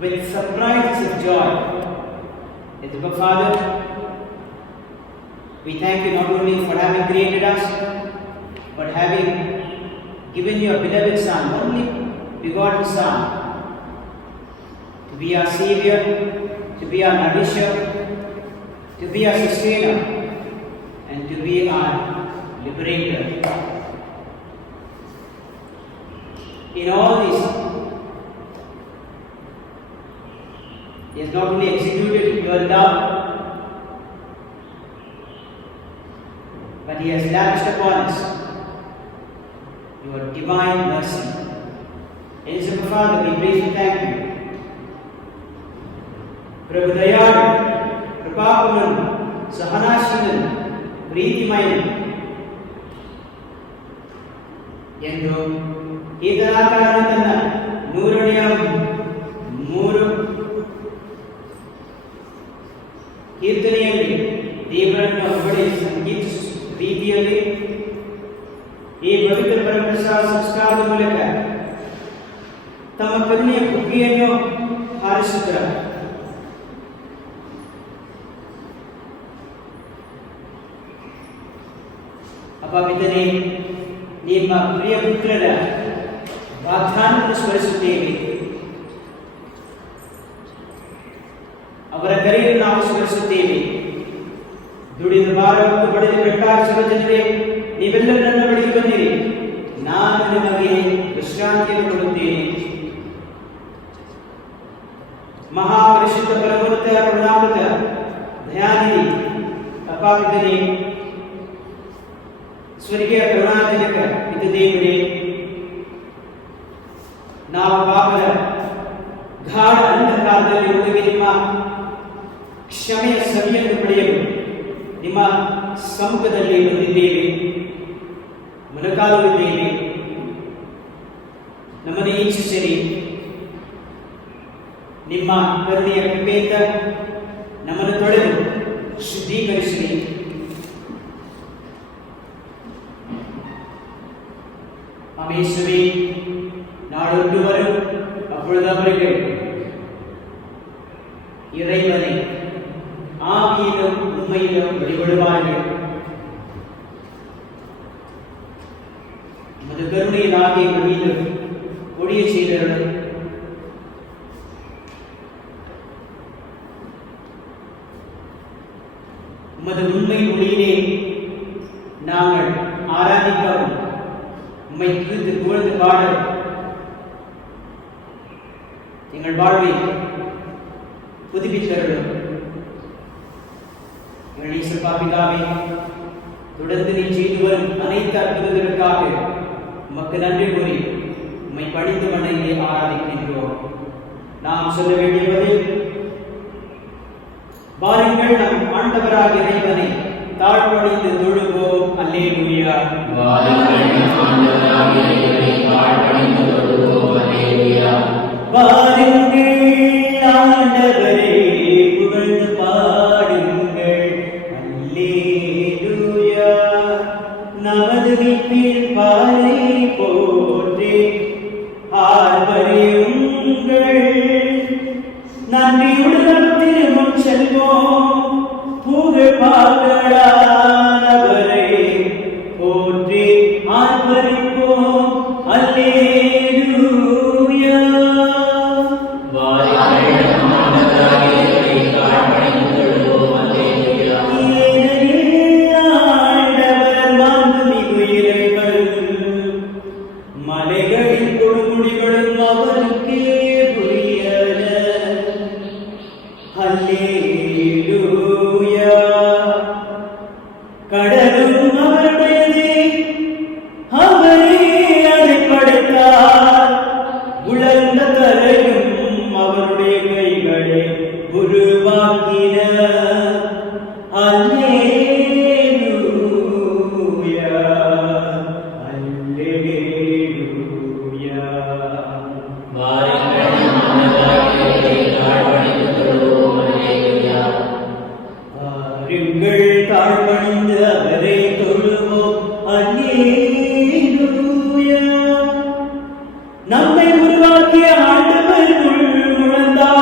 with surprises of joy. Dear Father, we thank you not only for having created us, but having given your beloved Son, only begotten Son, to be our Savior, to be our nourisher, to be our sustainer, and to be our liberator. In all this, He has not only executed your love, but He has lavished upon us your divine mercy. Elizabeth, Father, we praise and thank you. Prabhu Dayalu, Kripapuran, Sahanashilan, Preetimayan, ಎಂದು ಈತನಾಕಾರನ ತನ್ನ 100ನೇ ಕೀರ್ತನೆಯಲ್ಲಿ ದೇವರನ್ನು ಹೊಗಳಿ ಸಂಗೀತಿಸುವ ರೀತಿಯಲ್ಲಿ ಈ ಪವಿತ್ರ ಪರಮಪ್ರಸಾದ ಸಂಸ್ಕಾರದ ಮೂಲಕ ತಮ್ಮ ಕರುಣೆಯ ಬುಗ್ಗೆಯನ್ನು ಹಾರಿಸುತ್ತಾರೆ. ಅಪವಿತನೇ, ನಿಮ್ಮ ಪ್ರಿಯ ಪುತ್ರರ ವಾಗ್ದಾನವನ್ನು ಸ್ಮರಿಸುತ್ತೇವೆ. ಅವರ ಕರೆಯನ್ನು ನಾವು ಸ್ಮರಿಸುತ್ತೇವೆ. ದುಡಿದ ಭಾರ ಹೊತ್ತು ಬಡಿದು ಬೆಟ್ಟಾಗಿಸುವ ಜನರೇ, ನೀವೆಲ್ಲರೂ ನನ್ನ ಬಳಿಗೆ ಬಂದಿರಿ, ನಾನು ನಿಮಗೆ ವಿಶ್ರಾಂತಿಯನ್ನು ಕೊಡುತ್ತೇನೆ. ಮಹಾಪರಿಶುದ್ಧ ಪರಮೋನ್ನತ ಕರುಣಾಮೃತ ದಯಾನಿಧಿ ಅಪಾವಿತನೇ, ಸ್ವರ್ಗೀಯ ಕರುಣಾಜನಕ ಇದು ದೇವರೇ, ನಾವು ಪಾಪದ ಗಾಢ ಅಂಧಕಾರದಲ್ಲಿ ಮುಳುಗಿ ನಿಮ್ಮ ಕ್ಷಮೆಯ ಸವಿಯನ್ನು ಪಡೆಯಲು ನಿಮ್ಮ ಸಮ್ಮುಖದಲ್ಲಿ ಬಂದಿದ್ದೇವೆ, ಮೊಣಕಾಲುತ್ತಿದ್ದೇವೆ. ನಮ್ಮನ್ನು ಈಕ್ಷಿಸಿರಿ. ನಿಮ್ಮ ಕರುಣೆಯ ಕೃಪೆಯಿಂದ ನಮ್ಮನ್ನು ತೊಳೆದು ಶುದ್ಧೀಕರಿಸಿರಿ. அமேசுவே, நாடொன்று வரும் அப்பொழுது அவர்கள் இறைவனை ஆவியிலும் உண்மையிலும் வழிபடுவார்கள். உமது கருணையினாக எங்கள் மீது ஒழிய செய்தருளும். உமது உண்மை ஒளியிலே நாங்கள் ஆராதிக்கவும் உம்மை துதித்து புகழ்ந்து பாட எங்கள் வாழ்வை புதுப்பித்தருளும். எங்கள் ஈஸ்வர பிதாவே, தொடர்ந்து நீ செய்து வரும் அனைத்து அற்புதங்களுக்காக உமக்கு நன்றி கூறி உம்மை பணிந்து மண்ணிலே ஆராதிக்கின்றோம். நாம் சொல்ல வேண்டிய பதில், வாருங்கள் நம் ஆண்டவராக இறைவனை தாழ்வடைந்து தொழுவோம். அல்லேலூயா. வாருங்கள் ஆண்டவரே புகழ்ந்து பாடுங்கள். அல்லேலூயா. நமது மீட்பின் பாதை போற்றி ஆர்ப்பரியுங்கள். நன்றியுடன் திரும்பும் செல்வோம். புகழ் பாடலானவரை போற்றி ஆர்ப்பரிப்போம். அல்லேலூயா. ஆண்டவர் மாண்பு மிகு இறைவன், மலைகளின் கொடுமுடிகளும் அவருக்கே புரியன. அல்லேலூயா. கடலும் அவருடையதே, அவரே அதை படைத்தார். உலர்ந்த தரையும் அவருடைய கைகளை உருவாக்கின. அல்லேலூயா. அல்லேலூயா. வாருங்கள் தாழ்வணிந்து அவரை தொழுவோம். அல்லேலூயா. நம்மை உருவாக்கிய ஆண்டவர் முழந்தார்.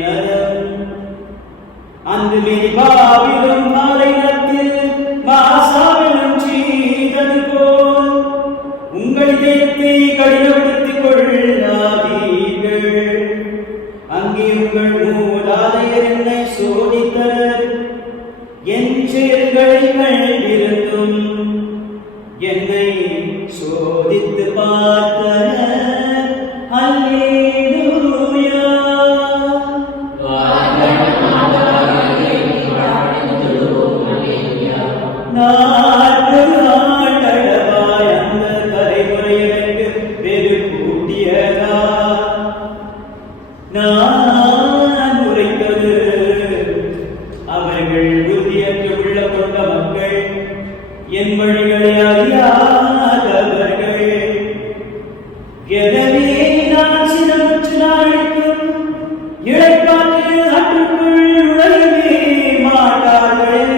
நலம் அன்று மெரிபாவிலும் மாலைனத்தில் மாசாவிலும் செய்தது போல் உங்கள் இதயத்தை கடினப்படுத்திக் கொள்ளாதீர்கள். அங்கே உங்கள் மூதாதையர் என்னை சோதித்தனர், என் செயல்களை கண்டிருந்தும் என்னை சோதித்து பார்த்தனர். அல்லேலூயா. நாட்டளவாய் அந்த தலைமுறை எனக்கு வெறுப்பூட்டியதா நான் உரைத்தது. அவர்கள் உறுதியற்ற உள்ள கொண்ட மக்கள், என் வழிகளை அறியாதவர்கள். எனவே நான் சினமுற்று நாளைக்கும் இளைப்பாற்றில் ஆற்றுக்குள் நுழையவே மாட்டார்கள்.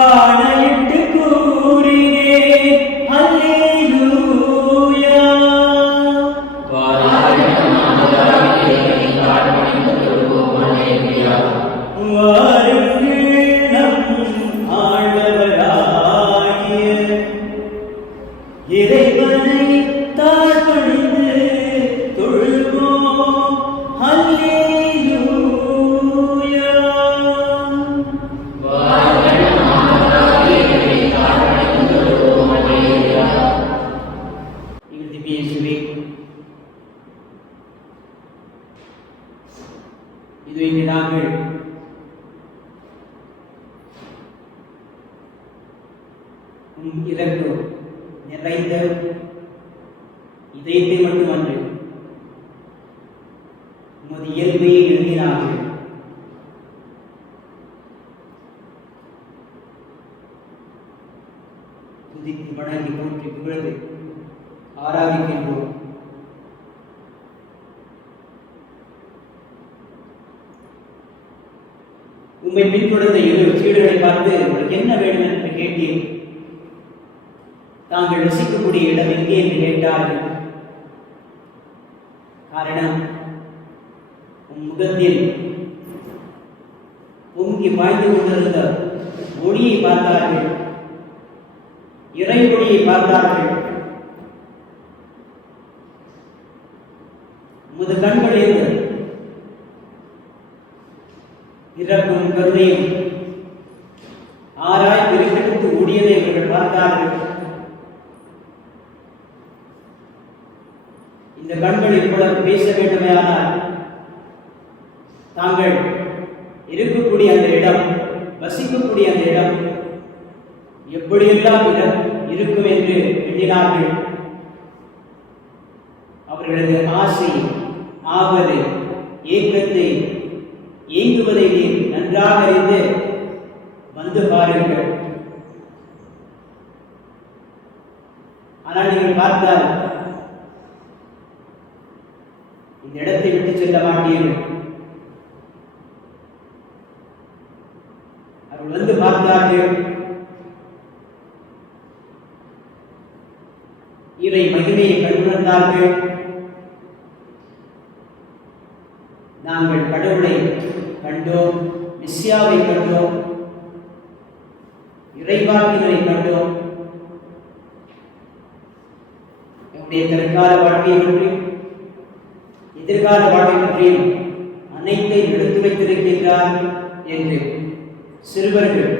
ஆணையிட்டு கூறினேன். அல்லேலூயா. வாருங்கள் நம் ஆண்டவராகிய இறைவனை தாழ்பணிந்து தொழுவோம். அல்லேலூயா. இயேசுவே, இது இன்று நாங்கள் இறங்கு நிறைந்த இதயத்தை மட்டுமன்று உமது இயல்பையை எண்ணினார்கள். துதித்து வணங்கி போற்றி புகழ்ந்து ஆராதிக்கின்றோம். உம்மை பின்தொடர்ந்த இரு சீடர்களை பார்த்து உங்களுக்கு என்ன வேண்டும் என்று கேட்டீர். தாங்கள் வசிக்கக்கூடிய இடம் எங்கே என்று கேட்டார்கள். காரணம், உன் முகத்தில் பொங்கி பாய்ந்து கொண்டிருந்த ஒளியை பார்த்தார்கள், இறை ஒளியை பார்த்தார்கள். உமது கண்களில் இறக்கும் கருணையும் ஆராய் பிரித்தெடுத்து ஓடியதை இவர்கள் பார்த்தார்கள். இந்த கண்கள் இப்பொழுது பேச வேண்டுமையானால் தாங்கள் இருக்கக்கூடிய அந்த இடம், வசிக்கக்கூடிய அந்த இடம் எப்படியெல்லாம் இடம் இருக்கும் என்று எண்ணினார்கள். அவர்களது ஆசை, ஆவதை, ஏக்கத்தை, ஏங்குவதை நீர் நன்றாக அறிந்து வந்து பாருங்கள். ஆனால் நீங்கள் பார்த்தால் இந்த இடத்தை விட்டு செல்ல மாட்டீர்கள். அவர்கள் வந்து பார்த்தார்கள். இறை மகிமையை கண்டுணர்ந்தார்கள். நாங்கள் கடவுளை கண்டோம், மெசியாவை கண்டோம், இறைவாக்கினரை கண்டோம். நம்முடைய தற்கால வாழ்க்கையை பற்றியும் எதிர்கால வாழ்க்கை பற்றியும் அனைத்தையும் எடுத்துரைத்திருக்கின்றார் என்று சிறுவர்கள்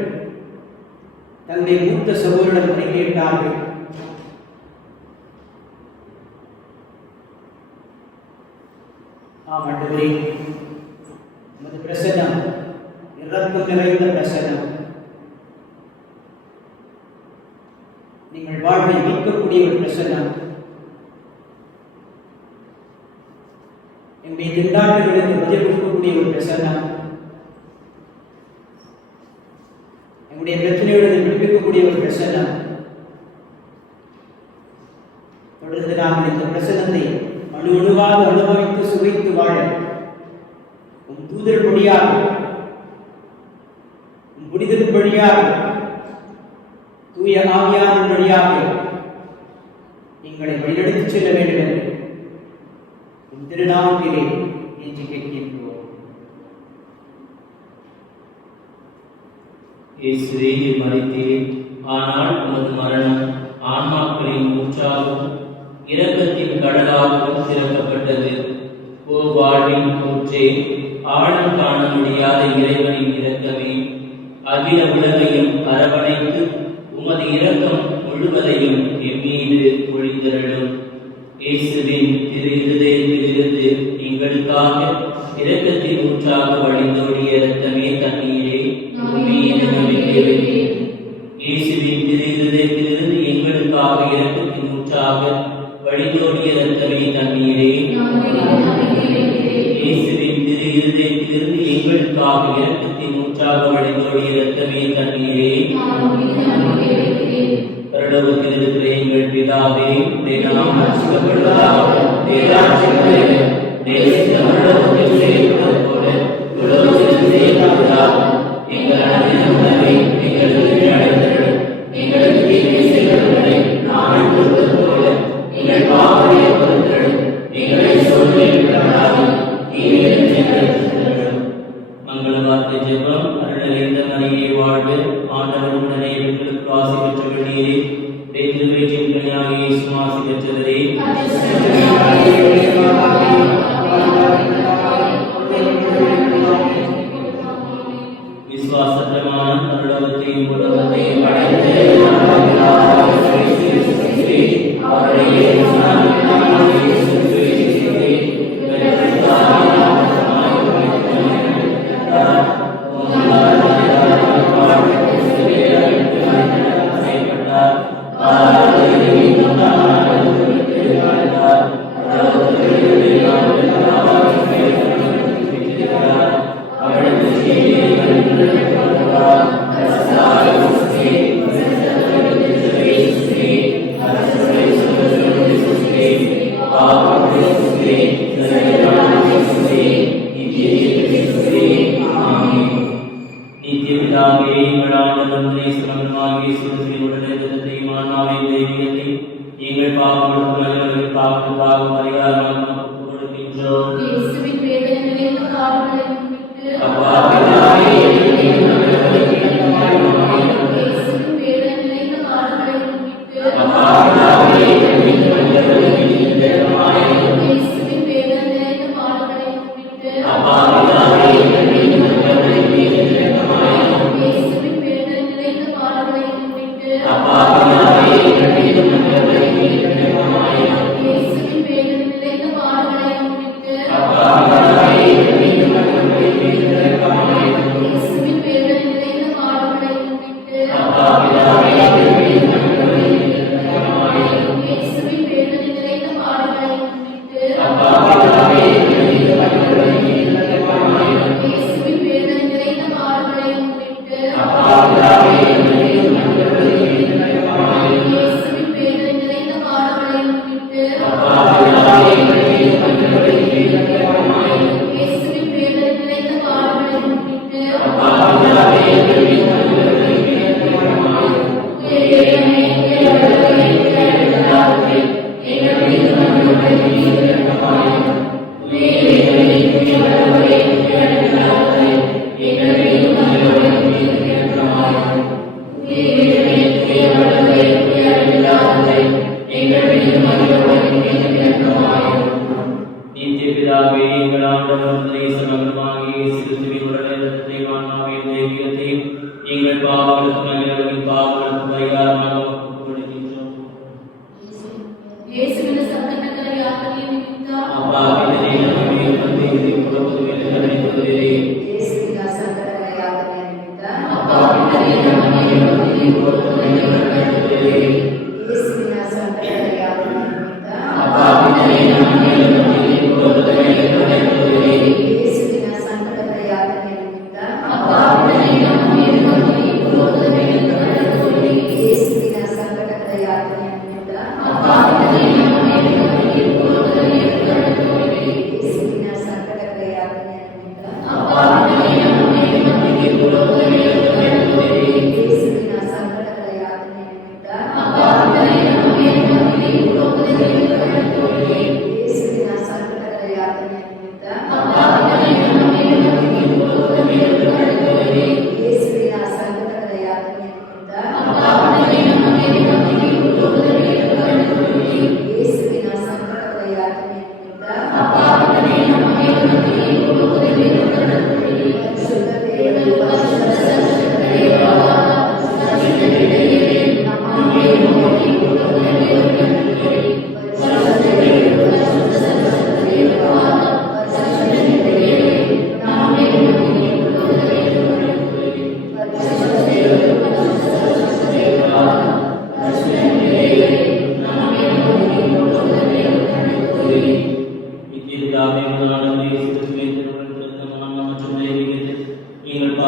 தங்களை மூத்த சகோதரிடம் கேட்டார்கள். ஆண்டவரே, உமது பிரசன்னம் இரக்கம் நிறைந்த பிரசன்னம். நீங்கள் வாழ்வை மீட்கக்கூடிய ஒரு பிரசன்னம். எங்களுடைய திண்டாட்டங்களுக்கு பதில் கொடுக்கக்கூடிய ஒரு பிரசன்னம். எங்களுடைய பிரச்சனைகளுக்கு விடுவிக்கக்கூடிய ஒரு பிரசன்னம். தொடர்ந்து நாங்கள் இந்த பிரசன்னத்தை அணு அணுவாக அனுபவித்து சுவைத்து வாழ உம் தூதர் வழியாக, உம் புனிதர் வழியாக, தூய ஆவியாரின் வழியாக எங்களை வழிநடத்திச் செல்ல வேண்டும் என்று உம் திருநாமத்திலே என்று கேட்கின்றோம். இயேசுவே மரித்தீர், ஆனால் உமது மரணம் ஆன்மாக்களின் மூச்சாகவும் இரக்கத்தின் கடலாகவும் திறக்கப்பட்டது. ஓ வாழ்வின் கூற்றே, ஆழம் காண முடியாத இறைவனின் இரக்கமே, அகில உலகையும் அரவணைத்து உமது இரக்கம் முழுவதையும் எம்மீது பொழிந்தருளும். இயேசுவின் திரு இருதயத்திலிருந்து எங்களுக்காக இரக்கத்தின் ஊற்றாக வழிந்தோடிய இரத்தமே தண்ணீரே, உம்மீது நம்பிக்கை வைத்தேன். இயேசுவின் திரு இருதயத்திலிருந்து எங்களுக்காக இரக்கத்தின் ஊற்றாக வழிந்தோடிய இரத்தமே தண்ணீரே, இயேசுவின் திரு இருதயத்திலிருந்து எங்களுக்காக இரக்கத்தின் ஊற்றாக வழிந்தோடிய இரத்தமே தண்ணீரே. பரலோகத்தில் இருக்கிற எங்கள் பிதாவே, உம்முடைய நாமம் அர்ச்சிக்கப்படுவதாக, உம்முடைய ராஜ்யம் வருக, உம்முடைய சித்தம் பரலோகத்தில் செய்யப்படுவது போல உலகத்திலும் செய்யப்படுவதாக. எங்கள் அனுதின உணவை எங்களுக்கு அளித்தருளும். எங்களுக்கு தீமை செய்தவர்களை நாங்கள் பொறுப்பது போல எங்கள் பாவங்களை பொறுத்தருளும். எங்களை சோதனையில் விடாமல் தீமையிலிருந்து எங்களை விடுவித்தருளும். மங்கள வார்த்தை ஜெபம். அருள் நிறைந்த மரியே வாழ்க, ஆண்டவர் உடனே பெண்களுக்கு ஆசி பெற்றவள் நீரே, திருவயிற்றின் கனியாகிய இயேசுவும் ஆசி பெற்றவரே. விசுவாச பிரமாணம். பரலோகத்தையும் உலகத்தையும் படைத்து எங்கள் பாவங்களுக்கு பாவம் பரிகாரமாக கொடுக்கின்றோம்.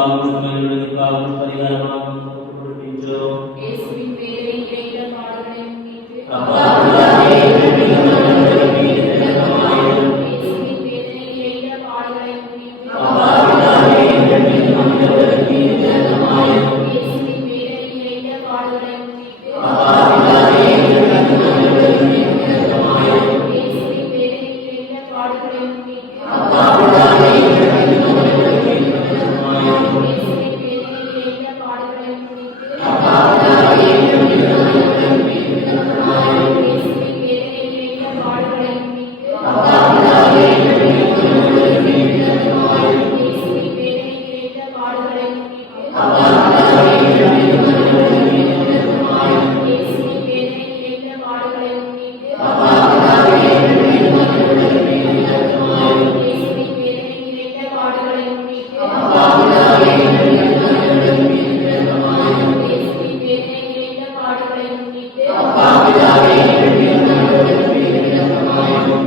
பாவம் மேலுள்ள பாவம் பரிகாரமாக கொடுக்கின்றோம். இயேசுவின் பேரில் இறையிட பாடுகளை முன்னிட்டு அப்பாவியாரே எங்கள் மனங்களை மீது இரக்கமாயிரும். இயேசுவின் பேரில் இறையிட பாடுகளை முன்னிட்டு அப்பாவியாரே எங்கள் மனங்களை மீது இரக்கமாயிரும். இயேசுவின் பேரில் இறையிட பாடுகளை முன்னிட்டு அப்பாவியாரே எங்கள் மனங்களை மீது இரக்கமாயிரும். இயேசுவின் பேரில் இறையிட பாடுகளை முன்னிட்டு அப்பாவியாரே எங்கள் மனங்களை மீது இரக்கமாயிரும். இயேசுவின் பேரில் இறையிட பாடுகளை முன்னிட்டு அப்பாவியாரே எங்கள் மனங்களை மீது இரக்கமாயிரும். இயேசுவின் பேரில் இறையிட பாடுகளை முன்னிட்டு அப்பாவியாரே எங்கள் மனங்களை மீது இரக்கமாயிரும். இயேசுவின் பேரில் இறையிட பாடுகளை முன்னிட்டு அப்பாவியாரே எங்கள் மனங்களை மீது இரக்கமாயிரும். இயேசுவின் பேரில் இறையிட பாடுகளை முன்னிட்டு அப்பாவியாரே எங்கள் மனங்களை மீது இரக்கமாயிரும்.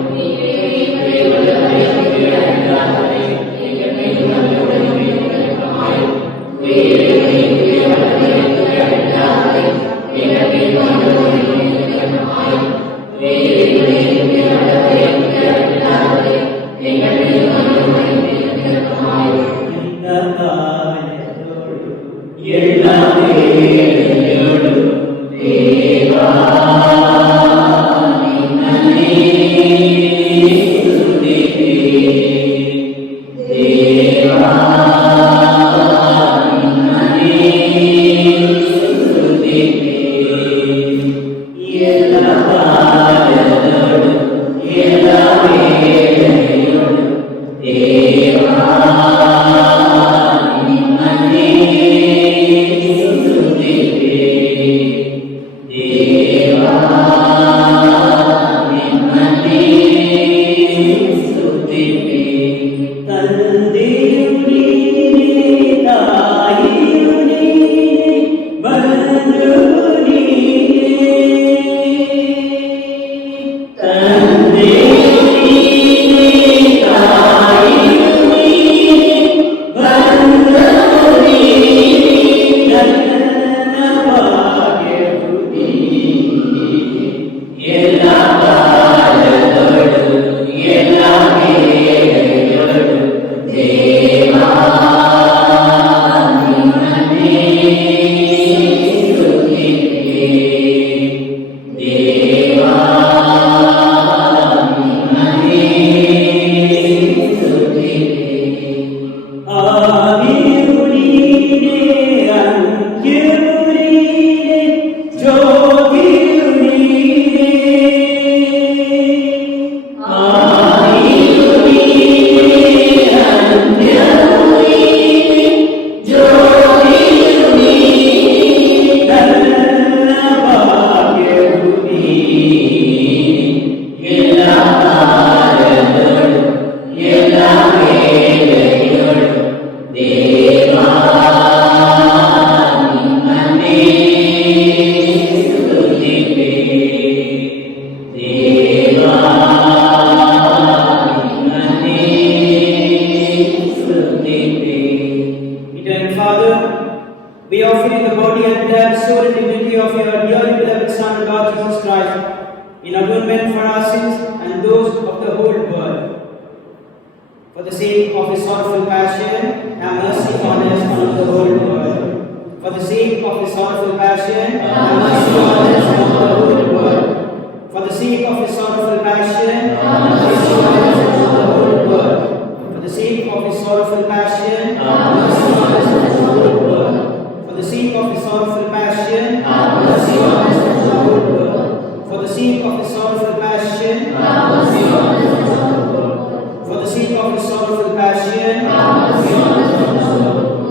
இயேசுவின் பேரில் இறையிட பாடுகளை முன்னிட்டு அப்பாவியாரே எங்கள் மனங்களை மீது இரக்கமாயிரும். இயேசுவின் பேரில் இறையிட பாடுகளை முன்னிட்டு அப்பாவியாரே எங்கள் மனங்களை மீது இரக்கமாயிரும். Eternal Father, we offer you the body and blood, soul and divinity of your dearly beloved Son, Lord Jesus Christ, in atonement for our sins and those of the whole world. For the sake of his sorrowful passion, have mercy on us and on the whole world. For the sake of his sorrowful passion, have mercy on us and on the whole world. For the sake of his sorrowful passion, have mercy on us and on the whole world. For the sake of his sorrowful passion, have mercy on us and on the whole world. For the sake of his sorrowful passion, have mercy on us and on the whole world. For the sake of his sorrowful passion, have mercy on us and on the whole world. For the sake of his sorrowful passion, have mercy on us and on the whole world.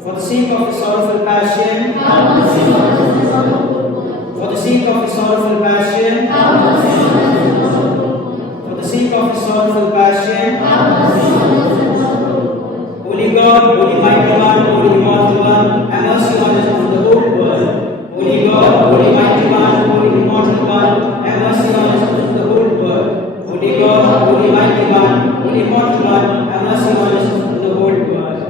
For the sake of his sorrowful passion, have mercy on us and on the whole world. For the sake of his sorrowful passion, have mercy on us and on the whole world. For the sake of his sorrowful passion, have mercy on us and on the whole world. Holy God, Holy Mighty One, Holy Immortal One, have mercy on us and on the whole world. Holy God, Holy Mighty One, Holy Immortal One, have mercy on us and on the whole world. Holy God, Holy Mighty One, Holy Immortal One, have mercy on us and on the whole world.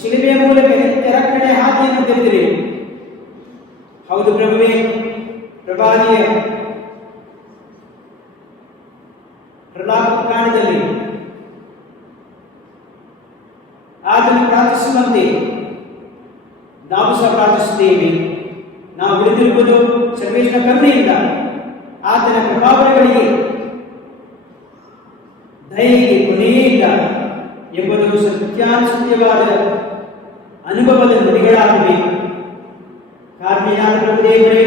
ಶಿಲುಬೆಯ ಮೂಲಕ ನಿತ್ಯ ರಕ್ಷಣೆ ಹಾದಿಯನ್ನು ತೆರೆದಿರಿ. ಹೌದು ಪ್ರಭುವೇ, ಪ್ರಭಾದಿಯ ಪ್ರಲಾಪಕಾಂಡದಲ್ಲಿ ಆತನು ಪ್ರಾರ್ಥಿಸುವಂತೆ ನಾವು ಸಹ ಪ್ರಾರ್ಥಿಸುತ್ತೇವೆ. ನಾವು ಉಳಿದಿರುವುದು ಸರ್ವೇಶ್ವರ ಕರುಣೆಯಿಂದ, ಆತನ ಪ್ರಭಾವಗಳಿಗೆ ದಯೆಗೆ ಕೊನೆಯಿಲ್ಲ ಎಂಬುದು ಸತ್ಯಾನುಸತ್ಯವಾದ ಅನುಭವದ ನುಡಿಗಳಾಗಿವೆ. ಕಾರ್ಮಿಯಾದ ಪ್ರಭುದೇವರೇ,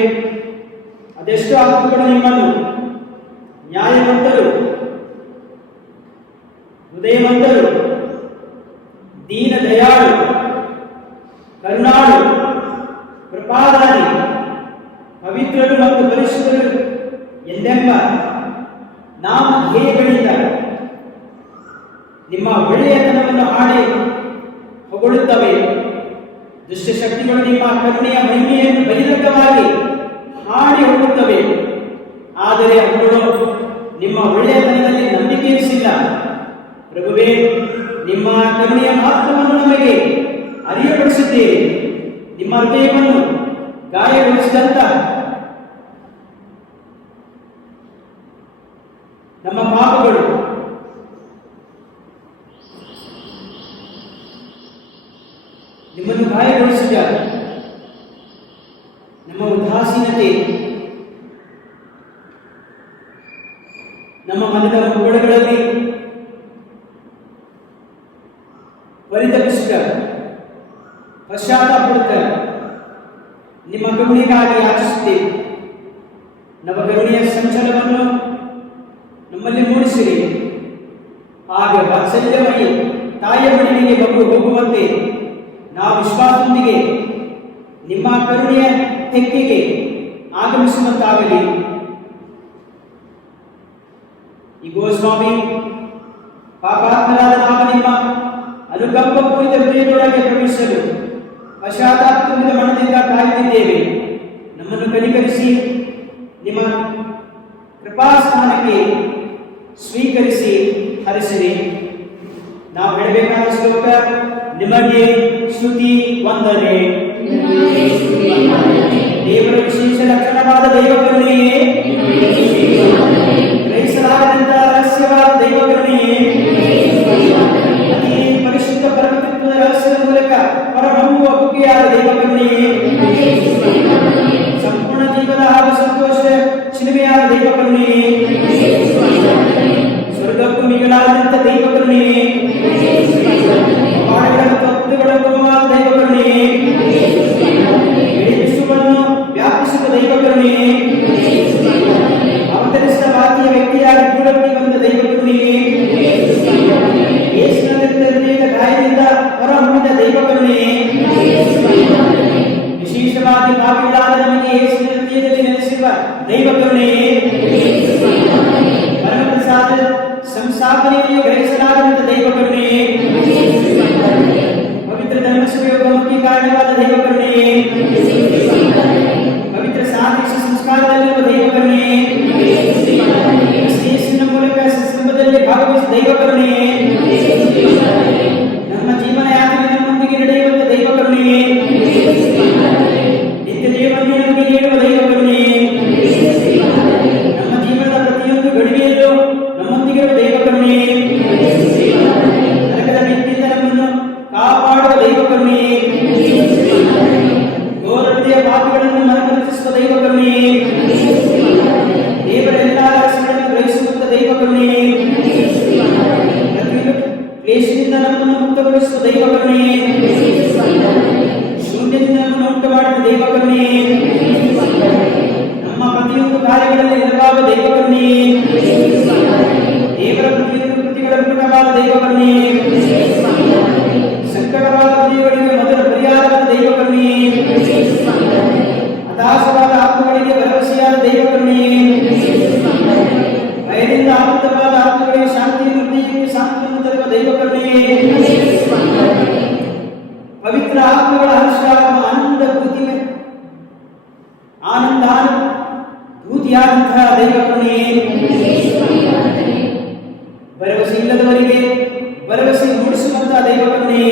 ಅದೆಷ್ಟು ಆತ್ಮಗಳು ನಿಮ್ಮನ್ನು ನ್ಯಾಯವಂತರು, ಹೃದಯವಂತರು, ದೀನ ದಯಾಳು, ಕರುಣಾಳು, ಕೃಪಾದಾನಿ, ಪವಿತ್ರರು ಮತ್ತು ಪರಿಶುದ್ಧರು ಎಂದೆಂಬ ನಾಮ ಧ್ಯೇಯಗಳಿಂದ ನಿಮ್ಮ ಒಳ್ಳೆಯತನವನ್ನು ಹಾಡಿ ಹೊಗಳುತ್ತವೆ. ದುಷ್ಟಶಕ್ತಿಗಳು ನಿಮ್ಮ ಕರುಣೆಯ ಮಹಿಮೆಯನ್ನು ಬಹಿರಂಗವಾಗಿ ಹಾಡಿ ಹೋಗುತ್ತವೆ. ಆದರೆ ಅವುಗಳು ನಿಮ್ಮ ಒಳ್ಳೆಯತನದಲ್ಲಿ ನಂಬಿಕೆ ಇರಿಸಿಲ್ಲ. ಪ್ರಭುವೇ, ನಿಮ್ಮ ಕರುಣೆಯ ಮಹತ್ವವನ್ನು ನಮಗೆ ಅರಿಯಪಡಿಸುತ್ತೇವೆ. ನಿಮ್ಮ ಹೃದಯವನ್ನು ಗಾಯಗೊಳಿಸಿದಂತ ನಮ್ಮ ಪಾಪಗಳು ನಿಮ್ಮನ್ನು ಗಾಯಗೊಳಿಸಿದ ನಮ್ಮ ಉದಾಸೀನತೆ, ನಮ್ಮ ಮನದ ಮುಗುಳುಗಳಲ್ಲಿ ಪರಿತಪಿಸಿದ ಪಶ್ಚಾತ್ತಾಪಡುತ್ತ ನಿಮ್ಮ ಕರುಣೆಗಾಗಿ ಯಾಚಿಸುತ್ತೇವೆ. ನಮ್ಮ ಕರುಣೆಯ ಸಂಚಲನವನ್ನು ನಮ್ಮಲ್ಲಿ ಮೂಡಿಸಿರಿ. ಆಗ ವಾತ್ಸಲ್ಯಮಯಿ ತಾಯಿಯ ಮಡಿಲಿಗೆ ಮಗು ಹೋಗುವಂತೆ ನಾವು ವಿಶ್ವಾಸದೊಂದಿಗೆ ನಿಮ್ಮ ಕರುಣೆಯ ತೆಕ್ಕೆಗೆ ಆಗಮಿಸುವಂತಾಗಲಿ. ಈಗೋ ಸ್ವಾಮಿ, ಪಾಪಾತ್ಮರಾದ ನಾವು ನಿಮ್ಮ ಅನುಕಂಪ ಪೂರಿತ ಹೃದಯದೊಳಗೆ ಪ್ರವೇಶಿಸಲು ಪಶ್ಚಾತ್ತಾಪದ ಮನದಿಂದ ಕಾಯುತ್ತಿದ್ದೇವೆ. ನಮ್ಮನ್ನು ಕನಿಕರಿಸಿ ನಿಮ್ಮ ಕೃಪಾಸ್ಥಾನಕ್ಕೆ ಸ್ವೀಕರಿಸಿ ಹರಿಸಿರಿ. ನಾವು ಹೇಳಬೇಕಾದ ಶ್ಲೋಕ, ನಿಮಗೆ ಸ್ತುತಿ ವಂದನೆ. ದೇವರ ವಿಶೇಷ ಲಕ್ಷಣವಾದ ದೈವ ಕರುಣೆಯೇ, ಗ್ರಹಿಸಲಾಗದಂತ ರಹಸ್ಯವಾದ ದೈವ ಕರುಣೆಯೇ, ಅತಿ ಪರಿಶುದ್ಧ ಪರಮತತ್ವದ ರಹಸ್ಯದ ಮೂಲಕ ಹೊರಹೊಮ್ಮುವ ಬುಗ್ಗೆಯಾದ ದೈವ ಕರುಣೆಯೇ, ಸಂಪೂರ್ಣ ಜೀವನ ಹಾಗೂ ಸಂತೋಷ ಚಿಲುಮೆಯಾದ ದೈವ ಕರುಣೆಯೇ, ಸ್ವರ್ಗಕ್ಕೂ ಮಿಗಿಲಾದಂತ ದೈವ ಕರುಣೆಯೇ, ಪಾಡಗಳ ಮತ್ತು ಅದ್ಭುತಗಳ ಗುಣವಾದ ದೈವ ಕರುಣೆಯೇ, ಇಡೀ ವಿಶ್ವವನ್ನು ವ್ಯಾಪಿಸುವ ದೈವ ಕರುಣೆಯೇ, ಅವತರಿಸಿದ ಭಾರತೀಯ ವ್ಯಕ್ತಿಯಾಗಿ ಪೂರೈಕೆ ಬಂದ ದೈವ ಕರುಣೆಯೇ, ಯೇಸುವಿನ ಹೃದಯದ ಗಾಯದಿಂದ ಹೊರಹೊಮ್ಮಿದ ದೈವ ಕರುಣೆಯೇ, ವಿಶೇಷವಾಗಿ ಪಾಪಿಗಳಾದ ನಮಗೆ ಯೇಸುವಿನ ಹೃದಯದಲ್ಲಿ ನೆಲೆಸಿರುವ ದೈವ ಕರುಣೆಯೇ, ಪರಮಪ್ರಸಾದ ಸಂಸ್ಥಾಪನೆಯಲ್ಲಿ ಗ್ರಹಿಸಲಾದಂತ ದೈವ ಕರುಣೆಯೇ, ಪವಿತ್ರ ಧರ್ಮಸಭೆಯ ಮುಖ್ಯ ಕಾರಣವಾದ ದೈವ ಕರುಣೆಯೇ, ಪವಿತ್ರ ಸಾಧಕ ಸಂಸ್ಕಾರದಲ್ಲಿರುವ ದೈವ ಕರುಣೆಯೇ, ಯೇಸುವಿನ ಮೂಲಕ ಸಂಬಂಧದಲ್ಲಿ ಭಾಗವಹಿಸಿದ ದೈವ ಕರುಣೆಯೇ, ನಮ್ಮ ಜೀವನ ಯಾತ್ರೆ ನಮ್ಮೊಂದಿಗೆ ನಡೆಯುವಂತ ದೈವ ಕರುಣೆಯೇ, ನಿತ್ಯ ಜೀವನ ನಮಗೆ ನೀಡುವ ದೈವ ಕರುಣೆಯೇ, ನಮ್ಮ ಜೀವನದ ಪ್ರತಿಯೊಂದು ಗಡಿಗೆಯಲ್ಲೂ ನಮ್ಮೊಂದಿಗಿರುವ ದೈವ ಕರುಣೆಯೇ, ನರಕದ ಬೆಂಕಿಯಿಂದ ನಮ್ಮನ್ನು ಕಾಪಾಡುವ ದೈವ ಕರುಣೆಯೇ, ಘೋರತೆಯ ಪಾಪಗಳನ್ನು ಮನವೊಲಿಸುವ ದೈವ ಕರುಣೆಯೇ, ದೇವರ ಎಲ್ಲಾ ರಹಸ್ಯಗಳನ್ನು ಗ್ರಹಿಸುವಂತ ದೈವ ಕರುಣೆಯೇ, ಕ್ಲೇಶದಿಂದ ನಮ್ಮನ್ನು ಮುಕ್ತಗೊಳಿಸುವ ದೈವ ಕರುಣೆಯೇ, ಶೂನ್ಯದಿಂದ ನಮ್ಮನ್ನು ಉಂಟು ಮಾಡಿದ ದೈವ ಕರುಣೆಯೇ, ನಮ್ಮ ಪ್ರತಿಯೊಂದು ಕಾರ್ಯಗಳಲ್ಲಿ ನೆರವಾದ ದೈವ ಕರುಣೆಯೇ, ದೇವರ ಪ್ರತಿಯೊಂದು ಕೃತಿಗಳ ಪೂರ್ಣವಾದ ದೈವ ಕರುಣೆಯೇ, ಸಂಕಟವಾದ ಹೃದಯಗಳಿಗೆ ಮೊದಲ ಪರಿಹಾರವಾದ ದೈವ ಕರುಣೆಯೇ, ಹತಾಶವಾದ ಆತ್ಮಗಳಿಗೆ ಭರವಸೆಯಾದ ದೈವ ಕರುಣೆಯೇ, ಭಯದಿಂದ ಆವೃತವಾದ ಆತ್ಮಗಳಿಗೆ ಶಾಂತಿಯನ್ನು ಹೃದಯಕ್ಕೆ ಶಾಂತಿಯನ್ನು ತರುವ ದೈವ ಕರುಣೆಯೇ, ಪವಿತ್ರ ಆತ್ಮಗಳ ಹರ್ಷ ಆನಂದಾನುಭೂತಿಯಾದಂತಹ ದೈವ ಕರುಣೆಯೇ, ಭರವಸೆ ಇಲ್ಲದವರಿಗೆ ಭರವಸೆ ಮೂಡಿಸುವಂತಹ ದೈವ ಕರುಣೆಯೇ,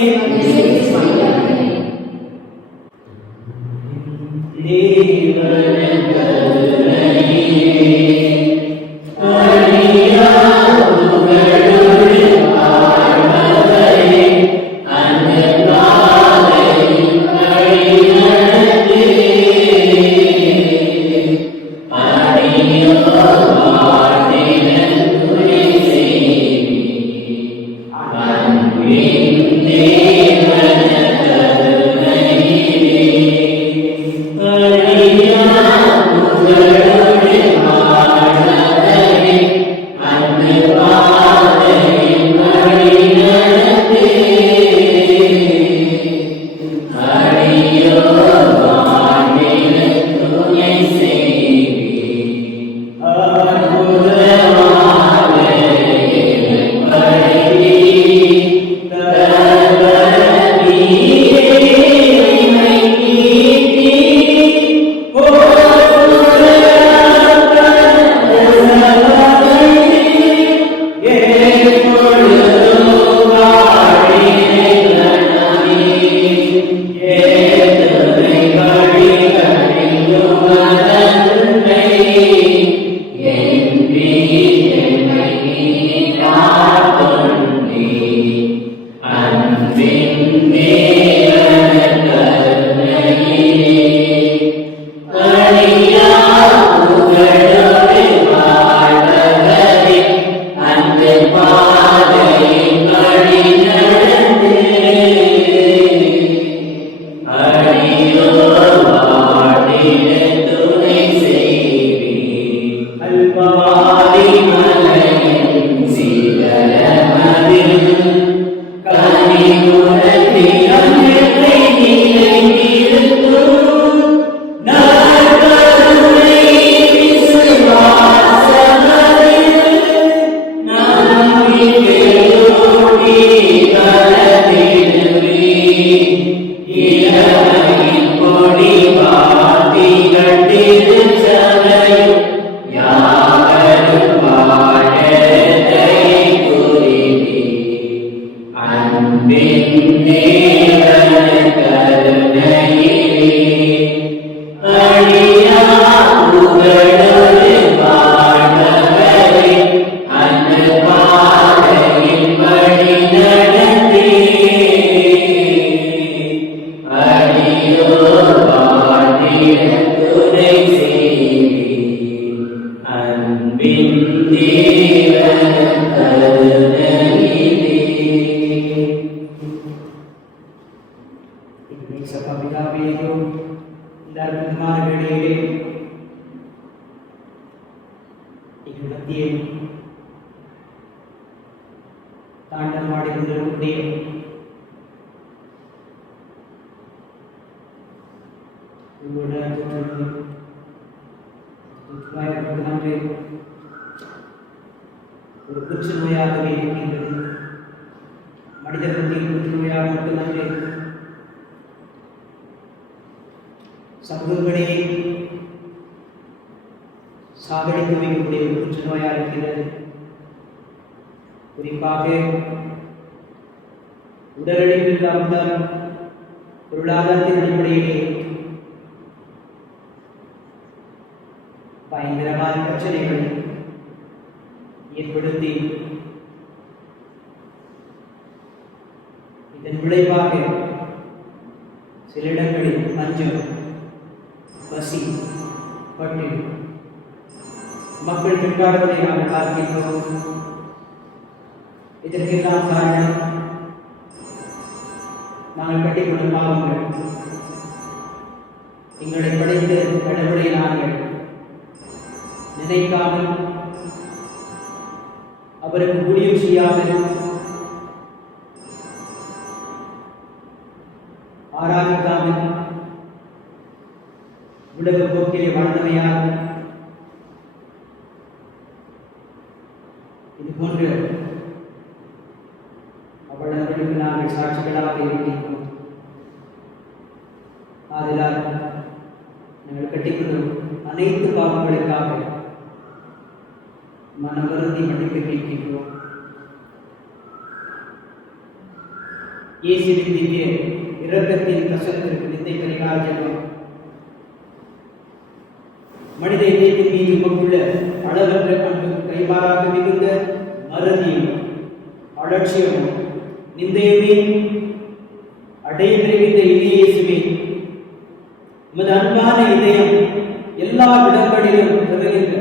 ஒரு புற்றுநோயாகவே இருக்கின்றது. மனிதர்களுக்கு புற்றுநோயாக மட்டுமல்ல, சமூகங்களே சாகடித்து வைக்கக்கூடிய ஒரு புற்றுநோயாக இருக்கிறது. குறிப்பாக உடலழிவு இல்லாமல் பொருளாதாரத்தின் அடிப்படையிலே பயங்கரமான பிரச்சனைகளை ஏற்படுத்தி இதன் விளைவாக சில இடங்களில் பஞ்சம், பசி, பட்டு மக்கள் திண்டாடுவதை நாங்கள் பார்க்கின்றோம். இதற்கெல்லாம் காரணம் நாங்கள் கட்டிக்கொள்ளும் பாவங்கள். எங்களை படைத்த கடவுளை நாங்கள் நினைக்காமல், அவருக்கு ஊழியம் செய்யாமல், ஆராதிக்காமல், உலக போக்கிலே வாழ்ந்தமையால் இது போன்ற அவர்களுக்கு நாங்கள் சாட்சிகளாக இருக்கின்றோம். ஆதலால் நாங்கள் கட்டிக்கொள்ளும் அனைத்து பாவங்களுக்காக மனவருந்தி மன்னிப்பு கேட்கின்றோம். இயேசுவின் திவ்ய இரக்கத்தின் பிரசனத்திற்கு நிந்தை பரிகார ஜெபம். மனித இதயத்தின் மீது உமக்குள்ள அளவற்ற அன்பு கைமாறாக மிகுந்த மறதியும் அலட்சியமும் நிந்தையுமே அடைந்திருக்கின்ற இயேசுவே, உமது அன்பான இதயம் எல்லா இடங்களிலும் பெறுகின்ற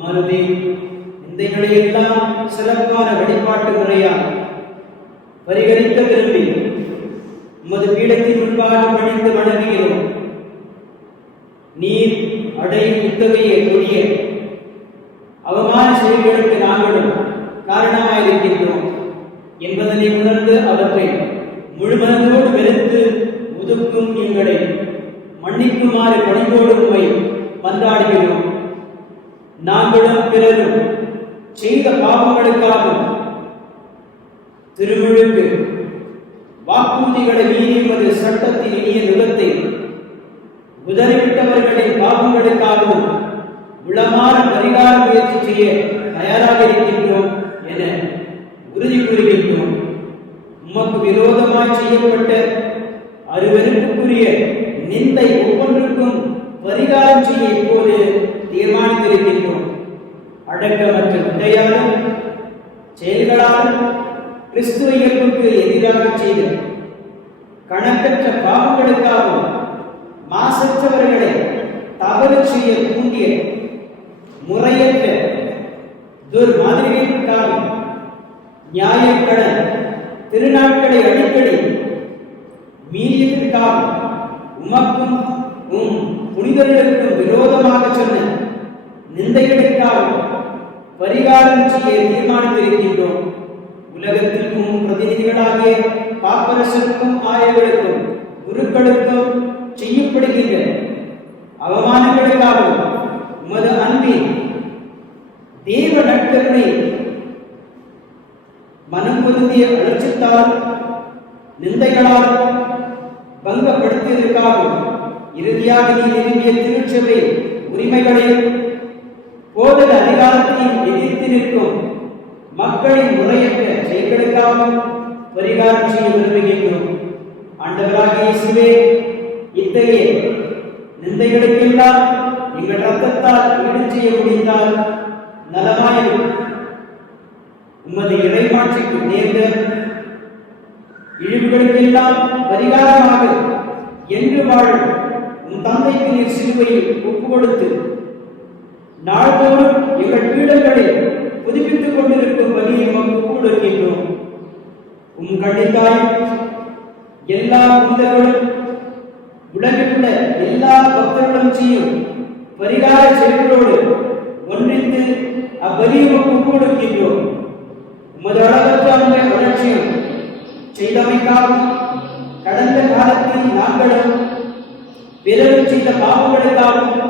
மறுதி நிந்தைகளை எல்லாம் சிறப்பான வழிபாட்டு முறையால் பரிகரிக்க விரும்பி உமது பீடத்தின் முன்பாக பணிந்து வணங்குகிறோம். நீர் அடையும் இத்தகைய கொடிய அவமான செயல்களுக்கு நாங்களும் காரணமாயிருக்கின்றோம் என்பதனை உணர்ந்து அவற்றை முழுமனதோடு வெறுத்து ஒதுக்கும் எங்களை மன்னிக்குமாறு பணிவோடு உம்மை மன்றாடுகிறோம். நாங்களும் பிறரும் செய்த பாவங்களுக்காகவும் திருமுழுக்கு வாக்குறுதிகளை மீறியமது சட்டத்தின் இனிய நுகத்தை உதறிவிட்டவர்களின் பாவங்களுக்காகவும் உளமான பரிகார முயற்சி செய்ய தயாராக இருக்கின்றோம் என உறுதி கூறுகின்றோம். உமக்கு விரோதமாய் செய்யப்பட்ட அருவருப்புக்குரிய நிந்தை ஒவ்வொன்றுக்கும் பரிகாரம் செய்ய இப்போது தீர்மானித்திருக்கின்றோம். அடக்கமற்ற உடையாலும் செயல்களாலும் கிறிஸ்துவ இயல்புக்கு எதிராக செய்த கணக்கற்ற பாவங்களுக்காகவும் மாசற்றவர்களை தவறு செய்ய தூண்டிய முறையற்ற துர்மாதிரிகளுக்காகவும் நியாயக்கடன் திருநாட்களை அடிக்கடி மீறியதற்காகவும் உமக்கும் புனிதர்களுக்கும் விரோதமாக சொன்ன நிந்தைகளுக்காகவும் பரிகாரம் செய்ய தீர்மானித்திருக்கின்றோம். உலகத்திற்கும் பிரதிநிதிகளாகிய பாப்பரசருக்கும் ஆயர்களுக்கும் குருக்களுக்கும் செய்யப்படுகின்ற அவமானங்களுக்காகவும் உமது அன்பின் தேவ நட்கருணை மனம் பொருந்திய அலட்சியத்தால் நிந்தைகளால் பங்கப்படுத்தியதற்காகவும் இறுதியாக நீ நிறுவிய திருச்சபை உரிமைகளையும் போதல் அதிகாரத்தையும் எதிர்த்து நிற்கும் மக்களின் முறையற்ற செயல்களுக்காகவும் பரிகாரம் செய்ய விரும்புகின்றோம். ஆண்டவராகிய இயேசுவே, இத்தகைய நிந்தைகளுக்கெல்லாம் எங்கள் ரத்தத்தால் ஈடு செய்ய முடிந்தால் நலமாயிருக்கும். உமது இறைமாட்சிக்கு நேர்ந்த இழிவுகளுக்கெல்லாம் பரிகாரமாக என்று வாழும் உன் தந்தைக்கு நீர் சிலுவையில் ஒப்பு கொடுத்து நாள்தோறும் எங்கள் பீடங்களை புதுப்பித்துக் கொண்டிருக்கும் வழியை ஒப்பு கொடுக்கின்றோம். உம் கண்டித்தாய் எல்லா புனிதர்களும் உலகில் உள்ள எல்லா பக்தர்களும் செய்யும் பரிகார செயல்களோடு ஒன்றித்து அப்பலியை ஒப்பு கொடுக்கின்றோம். உமது அளவற்ற வளர்ச்சியும் செய்தமைக்காகவும் கடந்த காலத்தில் நாங்களும் பிறரும் செய்த பாவங்களுக்காகவும்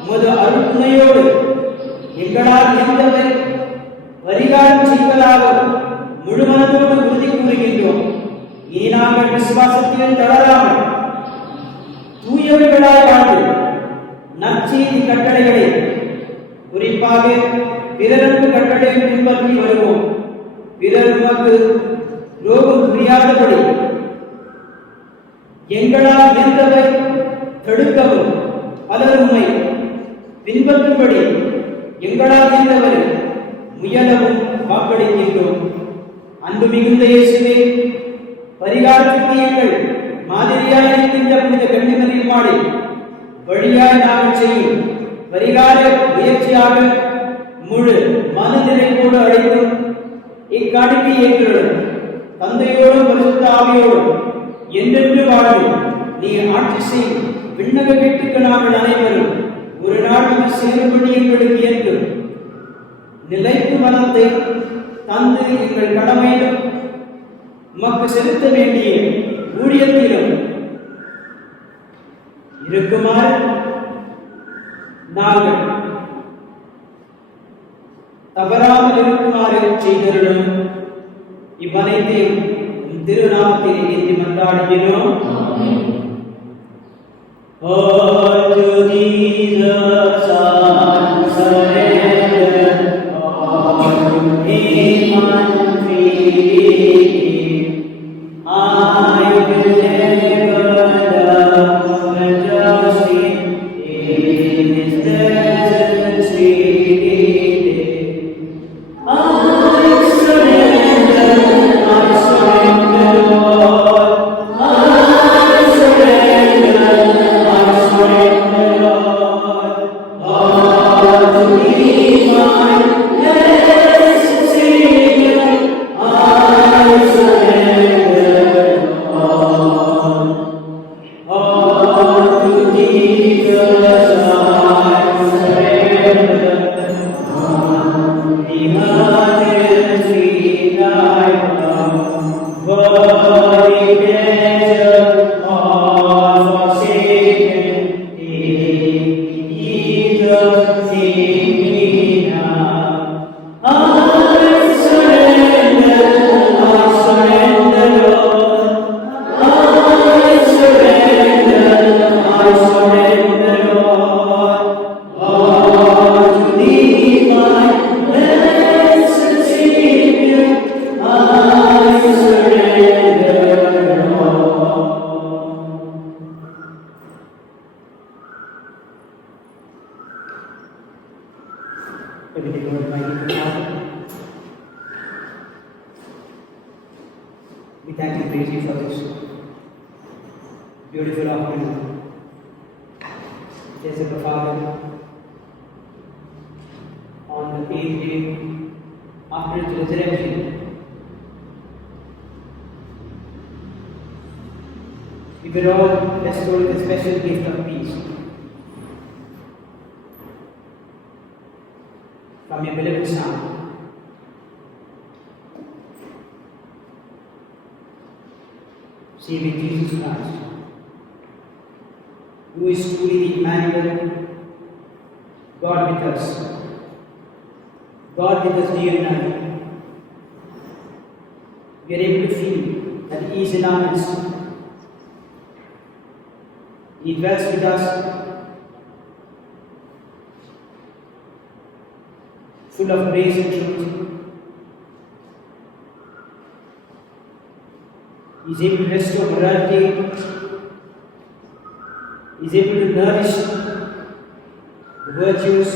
உமது அருள் துணையோடு எங்களால் எந்தவரை பரிகாரம் செய்வதாகவும் முழுமனதோடு உறுதி கூறுகின்றோம். இனி நாங்கள் விசுவாசத்திலும் தளராமல் தூயவர்களாய் வாழ்ந்து நற்செய்தி கட்டளைகளை குறிப்பாக பிறருக்கு கட்டளையை பின்பற்றி வருவோம். பிறர் உமக்கு துரோகம் புரியாதபடி எங்களால் எந்தவை தடுக்கவும் பலர் உண்மை பின்பற்றும்படி எங்களால் எந்தவரை முயலவும் வாக்களிக்கின்றோம். அன்பு மிகுந்த இயேசுவே, பரிகாரத்துக்கு எங்கள் மாதிரியாய் இருக்கின்ற புனித கன்னிமரியின் மாலை வழியாய் நாங்கள் செய்யும் பரிகார முயற்சியாக முழு மனநிறைவோடு அழைக்கும் இக்காணிக்கை ஏற்றுடன் தந்தையோடும் பரிசுத்த ஆவியோடும் என்றென்று வாழ்வு நீ ஆட்சி செய். விண்ணக வீட்டுக்கு நாங்கள் அனைவரும் ஒரு நாள் சேரும்படி எங்களுக்கு ஏற்று நிலைப்பு மனத்தை தந்து எங்கள் கடமையிலும் உமக்கு செலுத்த வேண்டிய ஊழியத்திலும் இருக்குமாறு நாங்கள் தவறாமல் இருக்குமாறு செய்தருளும். இவ்வனைத்தையும் திருநாமத்தில் ஏற்றி மன்றாடுகிறோம். We thank you, praise you for this beautiful afternoon. Yes, the Father, on the 8th day after His resurrection, we were all bestowed with a special gift of peace from your beloved Son. Saving Jesus Christ, who is truly the Emmanuel, God with us day and night. We are able to feel that He is in our midst. He dwells with us, full of grace and truth. He is able to restore morality. He is able to nourish the virtues.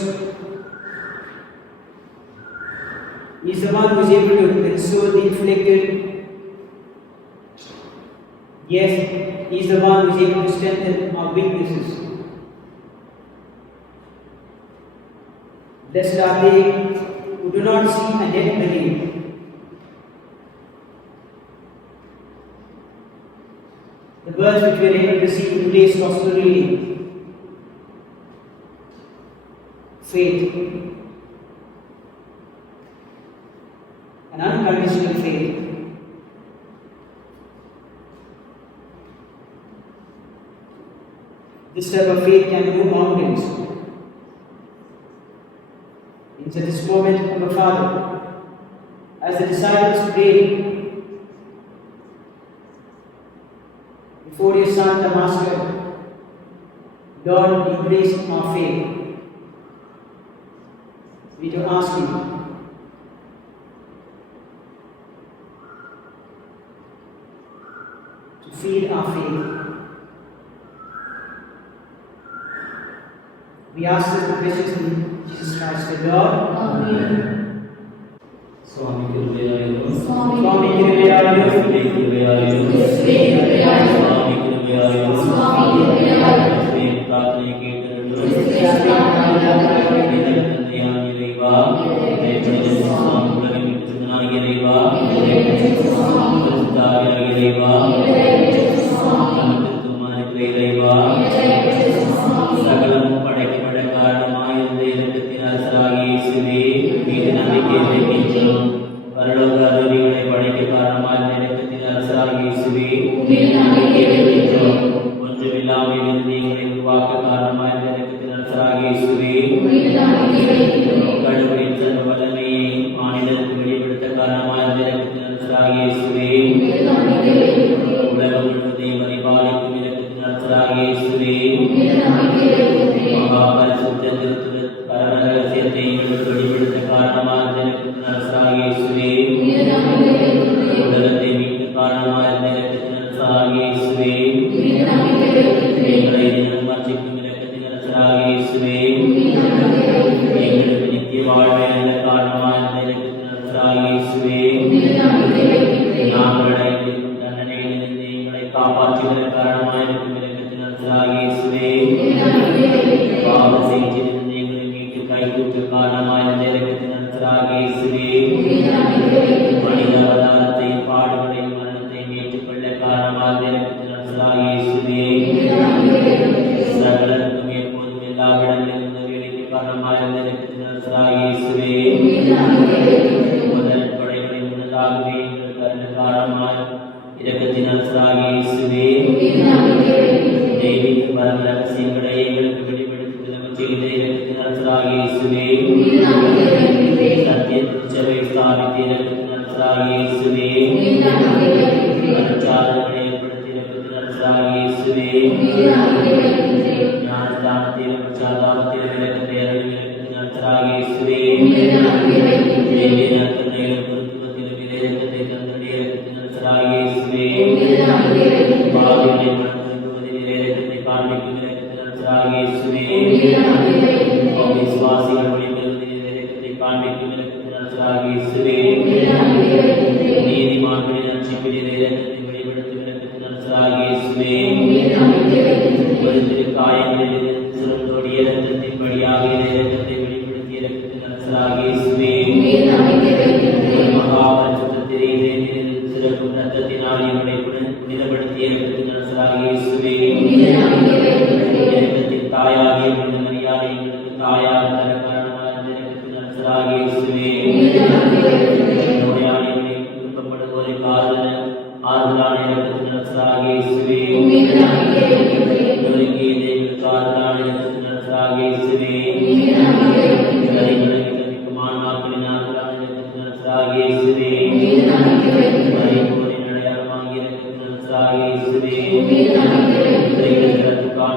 He is the one who is able to console the afflicted. Yes, He is the one who is able to strengthen our weaknesses. Blessed are they who do not see and yet believe. The words which we are able to see in today's gospel reading: faith, an unconditional faith. This type of faith can move mountains. In such a moment, Abba Father, as the disciples prayed before your Son, the Master, Lord, increase our faith. We do ask Him to feed our faith. We ask this in the precious name of Jesus Christ, the Lord. Amen. Swami कृपयालु Swami Kirpayalayu, स्वामी कृपयालु स्वामी कृपयालु स्वामी कृपयालु स्वामी प्रार्थना केटरुलु தந்தையாகிய இறைவா, தேவனுடைய சுவாமி உலகின் சிந்தனாகிய இறைவா, பரிசுத்தாவியாகிய இறைவா, அனைத்துக்குமான இறைவா, சகலமும் படைக்கப்பட காரணமாயிருந்த இரக்கத்தின் அரசராகிய இயேசுவே, மீது நம்பிக்கை வைக்கின்றோம். பரலோக அருவிகளை படைக்க காரணமாயிருந்த இரக்கத்தின் அரசராகிய இயேசுவே, மீது நம்பிக்கை வைக்கின்றோம். ஒன்றுமில்லாமல் இருந்து எங்களை உருவாக்க காரணமாயிருந்த இரக்கத்தின் அரசராகிய இயேசுவே, மீது நம்பிக்கை வைக்கின்றோம். கடவுளின் சர்வ வல்லமையை மானிடருக்கு வெளிப்படுத்த காரணமாயிருந்த இரக்கத்தின் அரசராகிய இயேசுவே, மீது நம்பிக்கை வைக்கின்றோம். உலகம் முழுவதையும் பரிபாலிக்கும் இரக்கத்தின் அரசராகிய இயேசுவே, மீது நம்பிக்கை வைக்கின்றோம். மகா பரிசுத்த திருத்துவ பரம ரகசியத்தை எங்களுக்கு வெளிப்படுத்த காரணமாயிருந்த இரக்கத்தின் அரசராகிய இயேசுவே, மீது நம்பிக்கை வைக்கின்றோம். உலகத்தை மீட்க காரணமாயிருந்த இரக்கத்தின் அரசராகிய இயேசுவே, மீது நம்பிக்கை வைக்கின்றோம். எங்களை தினம் வஞ்சிக்கும் இரக்கத்தின் அரசராகிய இயேசுவே, மீது நம்பிக்கை வைக்கின்றோம். எங்களுக்கு நித்திய வாழ்வை அளிக்க காரணமாயிருந்த இரக்கத்தின் அரசராகிய இயேசுவே, மீது நம்பிக்கை வைக்கின்றோம். நாங்கள் அடைந்திருக்கும் தண்டனையிலிருந்து எங்களை காப்பாற்றுகிற காரணமாயிருக்கும் இரக்கத்தின் அரசராகிய இயேசுவே, மீது நம்பிக்கை வைக்கின்றோம். பாவ செய்தியிலிருந்து எங்களை மீட்டு கைதூக்க காரணமாயிருந்த இரக்கத்தின் அரசராகிய இயேசுவே, மீது நம்பிக்கை வைக்கின்றோம். மனித அவதாரத்தையும் பாடுகளையும் மரணத்தையும் ஏற்றுக்கொள்ள காரணமாயிருந்த இரக்கத்தின் அரசராகிய இயேசுவே, மீது நம்பிக்கை வைக்கின்றோம். சகலருக்கும் எப்போதும் எல்லா இடங்களிலும் உதவியளிக்க காரணமாயிருந்த இரக்கத்தின் அரசராகிய இயேசுவே, மீது நம்பிக்கை வைக்கின்றோம். முதல் படைகளை முன்னதாகவே எங்களுக்கு அருள காரணமாய் இரக்கத்தின் அரசராகிய இயேசுவே, மீது நம்பிக்கை வைக்கின்றோம். தெய்வீக பரம ரகசியங்களை எங்களுக்கு வெளிப்படுத்தி விளங்கச் செய்த இரக்கத்தின் அரசராகிய இயேசுவே, மீது நம்பிக்கை வைக்கின்றோம். சத்திய திருச்சபை ஸ்தாபித்த இரக்கத்தின் அரசராகிய இயேசுவே, மீது நம்பிக்கை வைக்கின்றோம். பரச்சாதனை ஏற்படுத்தி இரக்கத்தின் அரசராகிய இயேசுவே, மீது நம்பிக்கை வைக்கின்றோம். ஞானஸ்தானத்திலும் பிரச்சாதானத்திலும் இரக்கத்தை அருளும் இரக்கத்தின் அரசராகிய இயேசுவே, மீது நம்பிக்கை வைக்கின்றோம். தேவிய நற்கருணையிலும் பொருத்துவத்திலும் இரக்கத்தை தந்துடைய இரக்கத்தின் அரசராகிய இயேசுவே, மீது நம்பிக்கை வைக்கின்றோம். பாவிகளை மனம் திரும்புவதில் இரக்கத்தை காண்பிக்கும் இரக்கத்தின் அரசராகிய இயேசுவே, மீது நம்பிக்கை வைக்கின்றோம். விசுவாசிகள் வழிபடுவதில் இரக்கத்தை காண்பிக்கும் இரக்கத்தின் அரசராகிய இயேசுவே, மீது நம்பிக்கை வைக்கின்றோம். நீதிமான்களின் ரட்சிப்பில் இரக்கத்தை வெளிப்படுத்தும் இரக்கத்தின் அரசராகிய இயேசுவே, மீது நம்பிக்கை வைக்கின்றோம். ஒரு திருக்காயங்களில் சிறந்தோடிய இரக்கத்தின் வழியாக இரக்கத்தை வெளிப்படுத்திய இரக்கத்தின் அரசராகிய இயேசுவே, மீது நம்பிக்கை வைக்கின்றோம். மகா பரிசுத்த திரையிலே சிறக்கும் இரத்தத்தினால் எங்களை புனிதப்படுத்திய இரக்கத்தின் அரசராகிய இயேசுவே, மீது நம்பிக்கை வைக்கின்றோம். இரக்கத்தின் தாயாகிய புனித மரியாதை எங்களுக்கு தாயாக தர காரணமாயிருந்த இரக்கத்தின் அரசராகிய இயேசுவே, மீது நம்பிக்கை வைக்கின்றோம். நோயாளிகளை விருப்பப்படுவோரை ஆறுதலான இரக்கத்தின் அரசராகிய இயேசுவே, மீது நம்பிக்கை வைக்கின்றோம். நொறுங்கிய தெய்வங்களுக்கு ஆறுதலான இரக்கத்தின் அரசராகிய இயேசுவே, மீது நம்பிக்கை வைக்கின்றோம். கரைகளை கவிக்கும் ஆன்மாக்களின் ஆறுதலான இரக்கத்தின் அரசராகிய இயேசுவே, மீது நம்பிக்கை வைக்கின்றோம். மரிப்போரின் அடையாளமாகிய இரக்கத்தின் அரசராகிய இயேசுவே, மீது நம்பிக்கை வைக்கின்றோம்.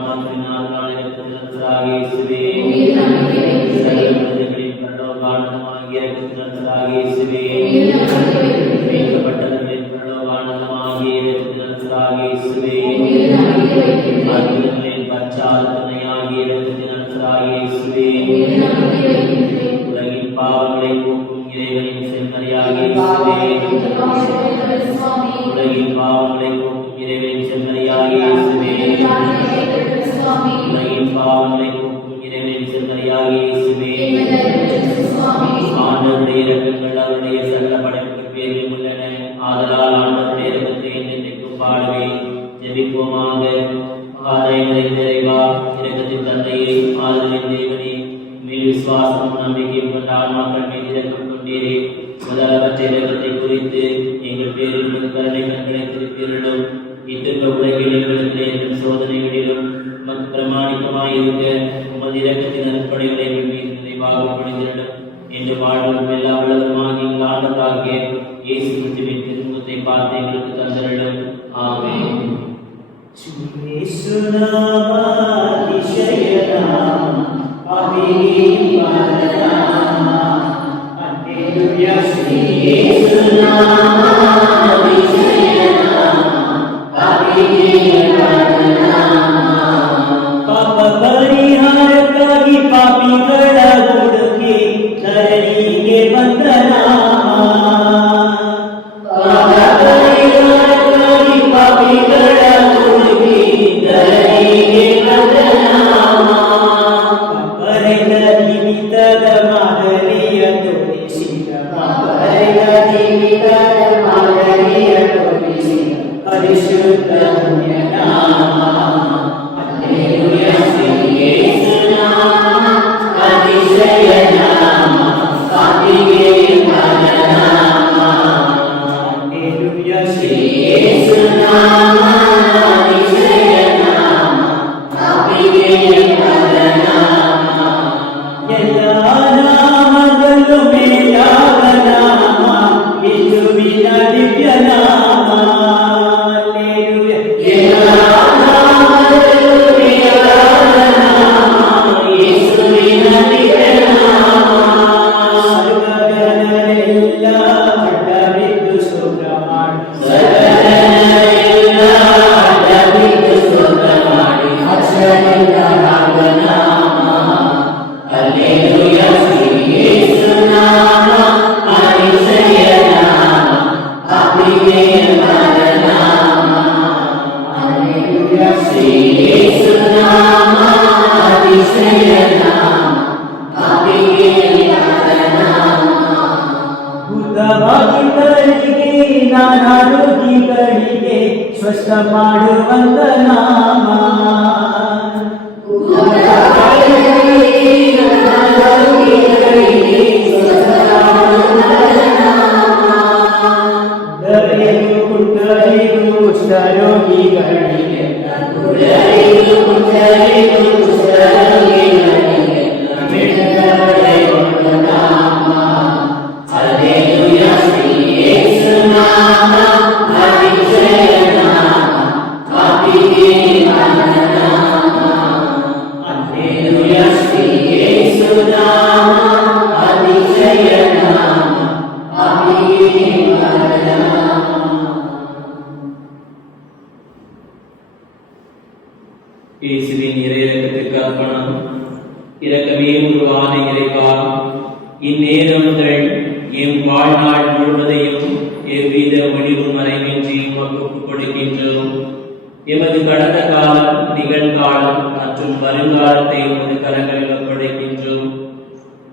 உலகின் பாவங்களை போக்கும் இறைவனின் செம்மறியாகிய உலகின் பாவங்களை போக்கும் இறைவனின் செம்மறியாகிய உலகின் பாவங்களை போக்கும் இறைவனின் செம்மறியாகிய ஆண்டவருடைய இரக்கங்கள் அவருடைய சகல படைப்புக்கு பேரில் உள்ளன. ஆதலால் ஆண்டவருடைய இரக்கத்தை நினைக்கும் பாடுவே. ஜெபிப்போமாக. ஆதாயங்களை நிறைவா இரக்கத்தின் தந்தையை ஆதலின் தேவனே, மேல் விசுவாசம் நம்பிக்கையும் கொண்ட ஆன்மாக்கள் மீது இரக்கம் கொண்டீரே. முதலவற்ற இரக்கத்தை குறித்து எங்கள் பேரில் கருணை கண்களை திருப்பியிருளும். இத்துன்ப உலகில் எங்களுக்கு நேரும் சோதனைகளிலும் மத் பிரமாணிக்கமாய் இருக்க உமது இரக்கத்தின் அற்படைகளை மீது நிறைவாக பணிந்திருளும். என்று வாழ்வும் எல்லா வளருமாக எங்கள் ஆண்டவராகிய இயேசு கிறிஸ்துவின் திருமுகத்தை பார்த்து எங்களுக்கு தந்தருளும். ஆமென். ಸ್ವಸ್ಥ ಮಾಡುವಂತ ನಾಮ ದರೆಯು ಕುಂಟರಿಗೂ ಕುಷ್ಠರೋಗಿಗಳಿಗೆ இயேசுவின் இறையிறக்கத்திற்கு அர்ப்பணம். இரக்கமே உருவான இறைவா, இந்நேரங்கள் எம் வாழ்நாள் முழுவதையும் எவ்வித ஒளிவு மறைவின்றி உமக்கு கொடுக்கின்றோம். எமது கடந்த காலம், நிகழ்காலம் மற்றும் வருங்காலத்தை உமது கரங்களில் ஒப்படைக்கின்றோம்.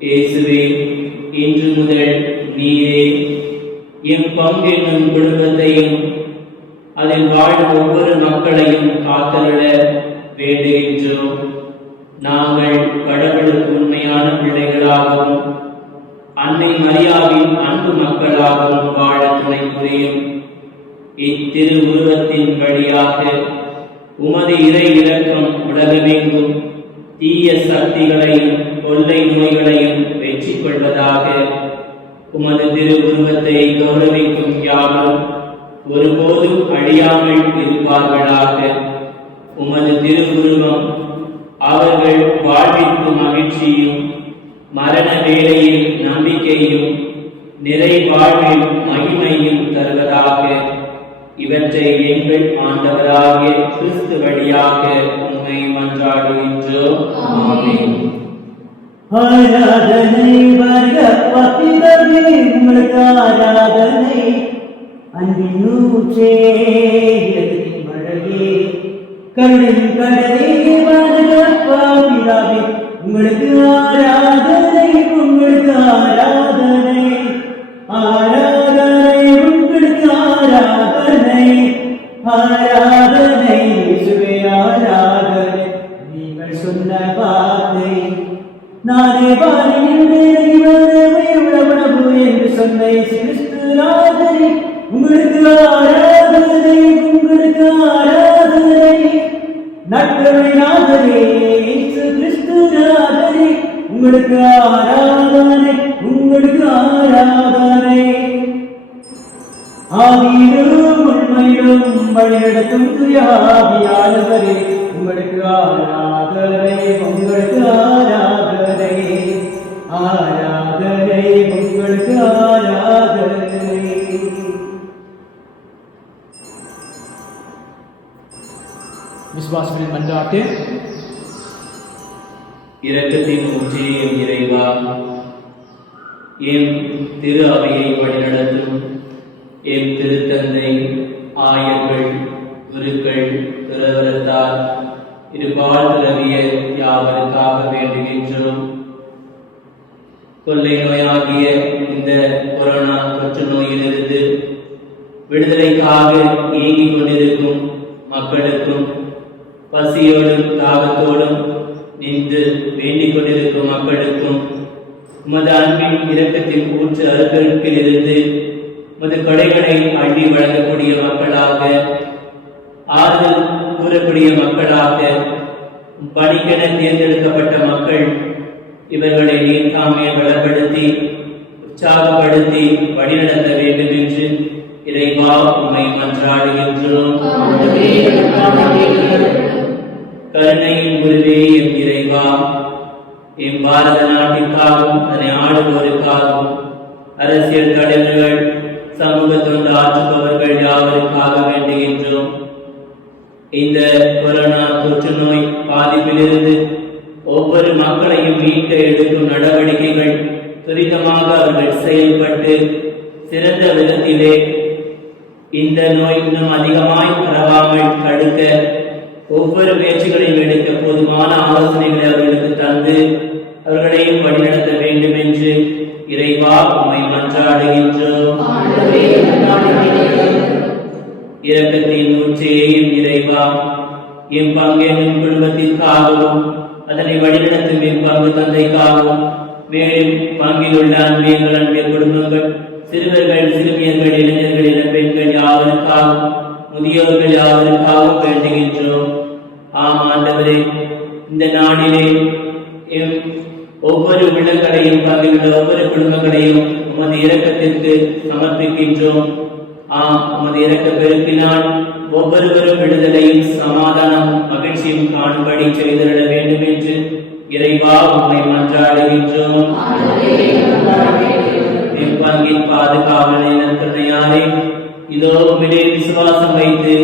இயேசுவே, இன்று முதல் நீரே எம் பங்கென்னும் குடும்பத்தையும் அதில் வாழும் ஒவ்வொரு மக்களையும் காத்தருள வேண்டுகின்றோம். நாங்கள் கடவுளுக்கு உண்மையான பிள்ளைகளாகவும் அன்னை மரியாவின் அன்பு மக்களாகவும் வாழ துணை புரியும். இத்திரு உருவத்தின் வழியாக உமது இறை இரக்கம் உலகமெங்கும் தீய சக்திகளையும் கொள்ளை நோய்களையும் வெற்றி கொள்வதாக. உமது திரு உருவத்தை கௌரவிக்கும் யாரும் ஒருபோதும் அழியாமல் இருப்பார்களாக. உமது திருவுருவம் அவர்கள் வாழ்விற்கு மகிழ்ச்சியும் மரண வேளையில் நம்பிக்கையும் நிறை வாழ்வில் மகிமையும் தருவதாக. இவற்றை எங்கள் ஆண்டவராகிய கிறிஸ்து வழியாக உம்மை மன்றாடுகின்றோம். ஆமென். ஆராதனை வருக பத்திரமே உங்களுக்கு ஆராதனை அன்பின் ஊற்றே இரத்தின் மழையே கண்ணின் கடலே வருக பாவிதாவே உங்களுக்கு ஆராதனை உங்களுக்கு ஆராதனை ஆராதனை உங்களுக்கு ஆராதனை ஆராதனை இயேசுவே ஆராதனை. நீங்கள் சொன்ன வார்த்தை நானே உணவு என்று சொன்ன கிறிஸ்து ராஜனை உங்களுக்கு ஆராதனை உங்களுக்கு ஆராதனை. நட்புரை நாதனே கிறிஸ்து ராஜனை உங்களுக்கு ஆராதனை உங்களுக்கு ஆராதனை. ஆவியிலும் உண்மையிலும் வழிநடத்தும் துயாவியானவரே உங்களுக்கு ஆராதனை உங்களுக்கு ஆராதனை ஆராதனை உங்களுக்கு ஆராதனை. விசுவாசங்களின் மன்றாட்டு. இரக்கத்தின் ஊற்றே எம் இறைவா, எம் திரு அவையை வழிநடத்தும் எம் திருத்தந்தை ஆயர்கள் குருக்கள் துறவரத்தார் இருபால் துறவிய யாவருக்காக வேண்டுகின்றோம். கொள்ளை நோயாகிய இந்த கொரோனா தொற்று நோயிலிருந்து விடுதலைக்காக ஏங்கிக் கொண்டிருக்கும் மக்களுக்கும் பசியோடும் தாகத்தோடும் நின்று வேண்டிக் கொண்டிருக்கும் மக்களுக்கும் உமது அன்பின் இரக்கத்தின் ஊற்று அருட்பெருக்கிலிருந்து உமது கொடைகளை அள்ளி வழங்கக்கூடிய மக்களாக, ஆறுதல் கூறக்கூடிய மக்களாக, பணிக்கென தேர்ந்தெடுக்கப்பட்ட மக்கள் இவர்களை நீர்த்தாமே பலப்படுத்தி உற்சாகப்படுத்தி வழிநடத்த வேண்டும் என்று இறைவா உம்மை மன்றாடுகின்றோம். கருணையின் குருவே எம் இறைவா, எம் பாரத நாட்டிற்காகவும் அதனை ஆளுவோருக்காகவும் அரசியல் தலைவர்கள் சமூக தொண்டு ஆற்றுபவர்கள் யாவருக்காக வேண்டுகின்றோம். இந்த கொரோனா தொற்று நோய் பாதிப்பிலிருந்து ஒவ்வொரு மக்களையும் மீட்க எடுக்கும் நடவடிக்கைகள் துரிதமாக அவர்கள் செயல்பட்டு சிறந்த விதத்திலே இந்த நோய் இன்னும் அதிகமாய் பரவாமல் தடுக்க ஒவ்வொரு முயற்சிகளையும் எடுக்க போதுமான ஆலோசனைகளை அவர்களுக்கு தந்து அவர்களையும் வழிநடத்த வேண்டும் என்று இறைவா உம்மை மன்றாடுகின்றோம். இரக்கத்தின் ஊற்றேயும் இறைவா, எம் பங்கெனும் குடும்பத்திற்காகவும் அதனை வழிநடத்தும் எம் பங்கு தந்தைக்காகவும் மேலும் பங்கில் உள்ள அன்பியங்கள் அன்பிய குடும்பங்கள் சிறுவர்கள் சிறுமியர்கள் இளைஞர்கள் இளம்பெண்கள் யாவருக்காகவும் முதியோர்கள் யாவருக்காகவும் வேண்டுகின்றோம். ஆம் ஆண்டவரே, இந்த நாளிலே எம் ஒவ்வொரு உள்ளங்களையும் பங்கில் உள்ள ஒவ்வொரு குடும்பங்களையும் உமது இரக்கத்திற்கு சமர்ப்பிக்கின்றோம். ஆம், உமது இரக்க பெருக்கினால் ஒவ்வொருவரும் விடுதலையும் சமாதானமும் மகிழ்ச்சியும் காணும்படி செய்திட வேண்டும் என்று இறைவா உம்மை மன்றாடுகின்றோம். எம் பங்கின் பாதுகாவலை நற்கருணையாரே, இதோ உம்மிலே விசுவாசம் வைத்து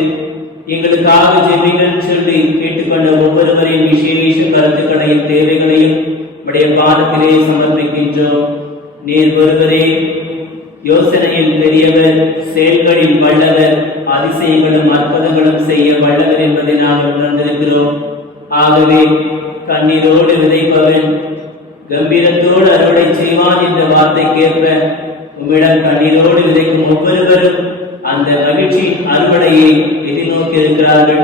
எங்களுக்காக ஜெபிங்கள் சொல்லி கேட்டுக்கொண்ட ஒவ்வொருவரின் விசேஷ கருத்துக்களையும் தேவைகளையும் உடைய பாதத்திலே சமர்ப்பிக்கின்றோம். நீர் ஒருவரே யோசனையில் பெரியவர், செயல்களில் வல்லவர், அதிசயங்களும் அற்புதங்களும் செய்ய வல்லவர் என்பதை நாங்கள் உணர்ந்திருக்கிறோம். ஆகவே கண்ணீரோடு விதைப்பவன் கம்பீரத்தோடு அறுவடை செய்வான் என்ற வார்த்தைக்கேற்ப உம்மிடம் கண்ணீரோடு விதைக்கும் ஒவ்வொருவரும் அந்த மகிழ்ச்சியின் அறுவடையை எதிர்நோக்கி இருக்கிறார்கள்.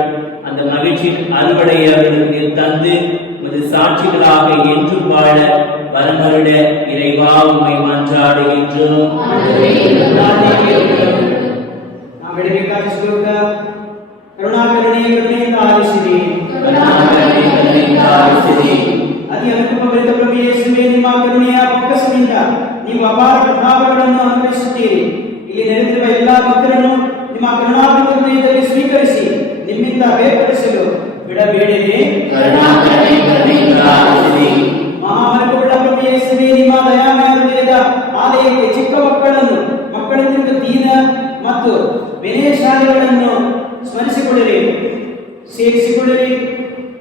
அந்த மகிழ்ச்சியின் அறுவடையை அவர்களுக்கு தந்து உமது சாட்சிகளாக என்றும் வாழ வரமருட இறைவா உம்மை மன்றாடுகின்றோம். ಅತಿ ಅನುಕಂಪಭರಿತ ಪ್ರಭು ಯೇಸುವೇ, ನಿಮ್ಮ ಕರುಣೆಯ ಬೊಕ್ಕಸದಿಂದ ನೀವು ಅಪಾರ ಪ್ರಭಾವಗಳನ್ನು ಅನುಭವಿಸುತ್ತೀರಿ. ಇಲ್ಲಿ ನೆರೆದಿರುವ ಎಲ್ಲಾ ಭಕ್ತರನ್ನು ನಿಮ್ಮ ಕರುಣಾಮೃತದಲ್ಲಿ ಸ್ವೀಕರಿಸಿ ನಿಮ್ಮಿಂದ ಬೇರ್ಪಡಿಸಲು ಸೇರಿಸಿಕೊಳ್ಳಲಿ.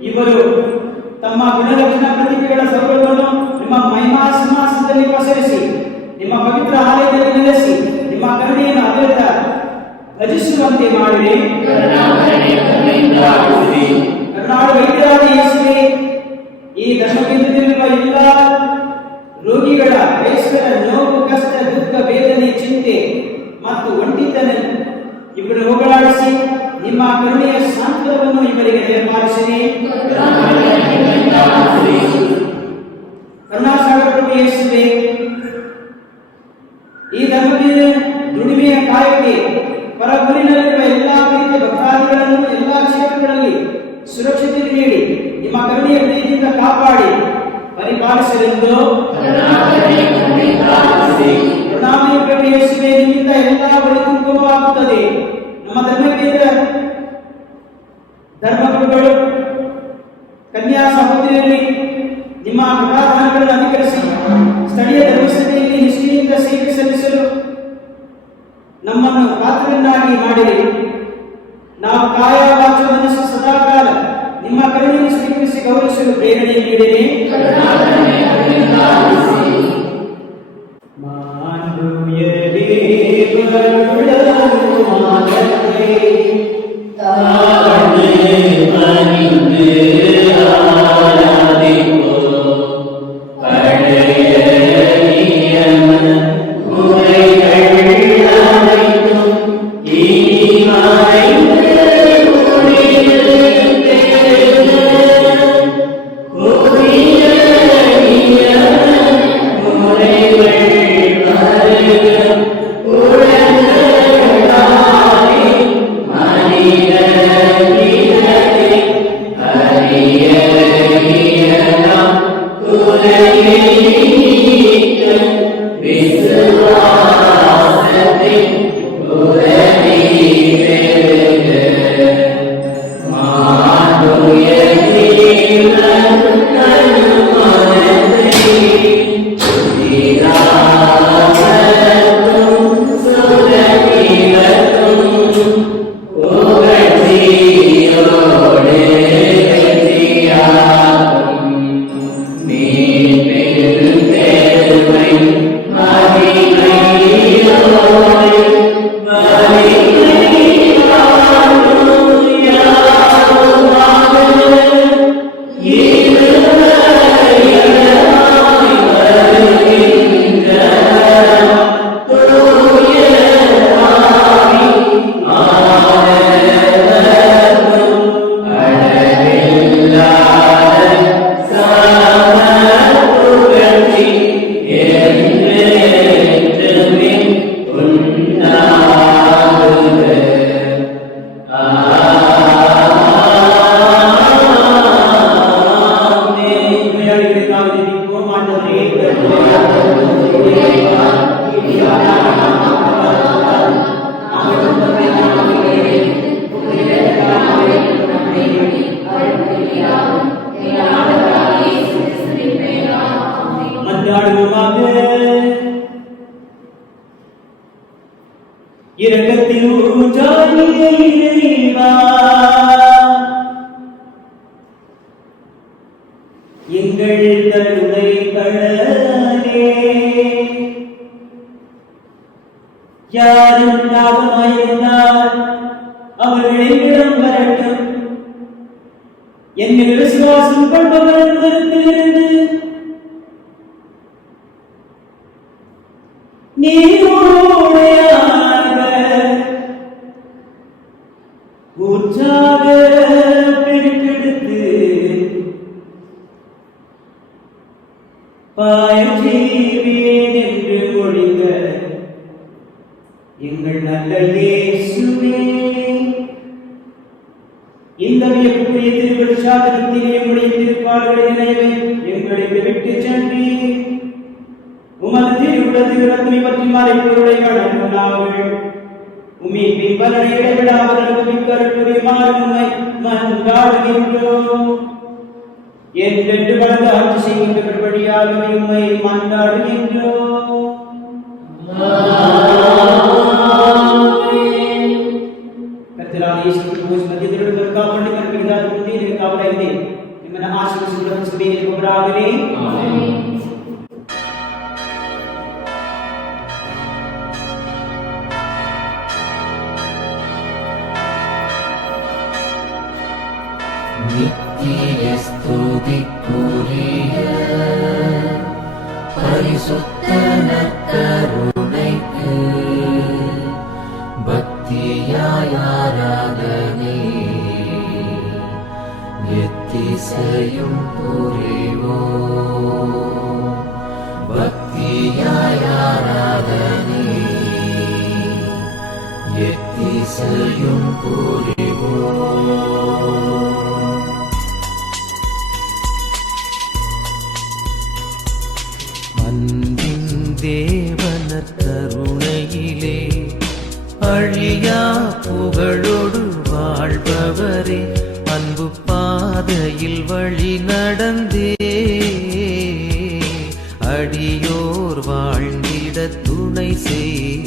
ಇವರು ತಮ್ಮ ಗುಣಲಕ್ಷಣ ಪ್ರತಿಭೆಗಳ ಸೌರಭವನ್ನು ನಿಮ್ಮ ಮಹಿಮಾ ಸಿಂಹಾಸನದಲ್ಲಿ ಪಸರಿಸಿ ನಿಮ್ಮ ಪವಿತ್ರ ಆಲಯದಲ್ಲಿ ನೆಲೆಸಿ ನಿಮ್ಮ ಕರುಣೆಯನ್ನು ಅದರಿಂದ ಭಜಿಸುವಂತೆ ಮಾಡಿರಿ. ಕರುಣಾಳು ವೈದ್ಯರಾದ ಯೇಸುವೇ, ಈ ಧರ್ಮಕೇಂದ್ರದಲ್ಲಿರುವ ಎಲ್ಲ ರೋಗಿಗಳ ವಯಸ್ಕರ ನೋವು, ಕಷ್ಟ, ದುಃಖ, ವೇದನೆ, ಚಿಂತೆ ಮತ್ತು ಒಂಟಿತನ ಇವರು ಹೋಗಲಾಡಿಸಿ ನಿಮ್ಮ ಕರುಣೆಯ ಸಾಂತ್ವನವನ್ನು ಇವರಿಗೆ ದಯಪಾಲಿಸಿರಿ. ಕರುಣಾಸಾಗರ ಪ್ರಭು ಯೇಸುವೇ, ಈ ಧರ್ಮಕೇಂದ್ರ ದುಡಿಮೆಯ ಕಾರ್ಯಕ್ಕೆ ಪರಗುರಿನಲ್ಲಿರುವ ಎಲ್ಲಾ ಪ್ರೀತಿಯ ಭಕ್ತಾದಿಗಳನ್ನು ಎಲ್ಲಾ ಕ್ಷೇತ್ರಗಳಲ್ಲಿ ಸುರಕ್ಷತೆ ನೀಡಿ ನಿಮ್ಮ ಕರುಣೆಯ ಪ್ರೀತಿಯಿಂದ ಕಾಪಾಡಿ ಪರಿಪಾಲಿಸಲೆಂದು ಕರುಣಾಮಯ ಪ್ರಭು ಯೇಸುವೇ, ನಿಮ್ಮಿಂದ ಎಲ್ಲಾ ಒಳಿತುಂಟುವಾಗುತ್ತದೆ. ನಮ್ಮ ಧರ್ಮಕೇಂದ್ರ ಧರ್ಮಗುರುಗಳು ಕನ್ಯಾ ಸಹೋದರಿಯಲ್ಲಿ ನಿಮ್ಮ ಕೃಪಾದಾನಗಳನ್ನು ಅಧಿಕರಿಸಿ ಸ್ಥಳೀಯ ಧರ್ಮಸಭೆಯಲ್ಲಿ ನಿಷ್ಠೆಯಿಂದ ಸೇವೆ ಸಲ್ಲಿಸಲು ನಮ್ಮನ್ನು ಪಾತ್ರರನ್ನಾಗಿ ಮಾಡಿರಿ. ನಾವು ಕಾಯ ವಾಚ ಮನಸ್ಸು ಸದಾಕಾಲ ನಿಮ್ಮ ಕರುಣೆಯನ್ನು ಸ್ವೀಕರಿಸಿ ಗೌರವಿಸಲು ಪ್ರೇರಣೆ ನೀಡಿರಿ. எங்கள் கருணை கடலே யாரும் தாகமாயிருந்தால் அவர்கள் என்னிடம் வரட்டும். என்னில் விசுவாசம் கொண்டவர்களிடத்திலிருந்து நீரோடையாக ஊற்றாக பெருக்கெடுத்து பாயஜீவேன் என்று மொழிந்த எங்கள் நல்ல இயேசுவே, இந்த வியப்புக்குரிய திருப்பதி சாதனத்திலே உடைய திருப்பாடுகளின் நினைவை எங்களுக்கு விட்டு சென்று உமது திருவுள்ளத்தில் ரத்னி பற்றி மறைப்பொருளை வழங்கும் நாங்கள் உம்மின் பலனை இடைவிடாமல் அனுபவிக்கக்கூடிய மாறுமை மன்றாடுகின்றோம். என்றென்று வளர்ந்து ஆட்சி செய்கின்ற வழியாக உம்மை மன்றாடுகின்றோம். கர்த்தராகிய இயேசு கிறிஸ்துவின் மத்தியத்தில் காப்பண்டி கற்பிதா தவறையிலே நிம்மன ஆசீர்வாதம் சுபீரில் கொபராகவே ஆமென். நித்திய ஸ்துதிக்குரிய பரிசுத்த நற்கருணைக்கு பக்தியாய் ஆராதனை எத்திசையும் புரிவோம். பக்தியாய் ஆராதனை எத்திசையும் புரிவோம். அன்பின் தேவனர் கருணையிலே அழியா புகழோடு வாழ்பவரே, அன்பு பாதையில் வழி நடந்தே அடியோர் வாழ்ந்திட துணை செய்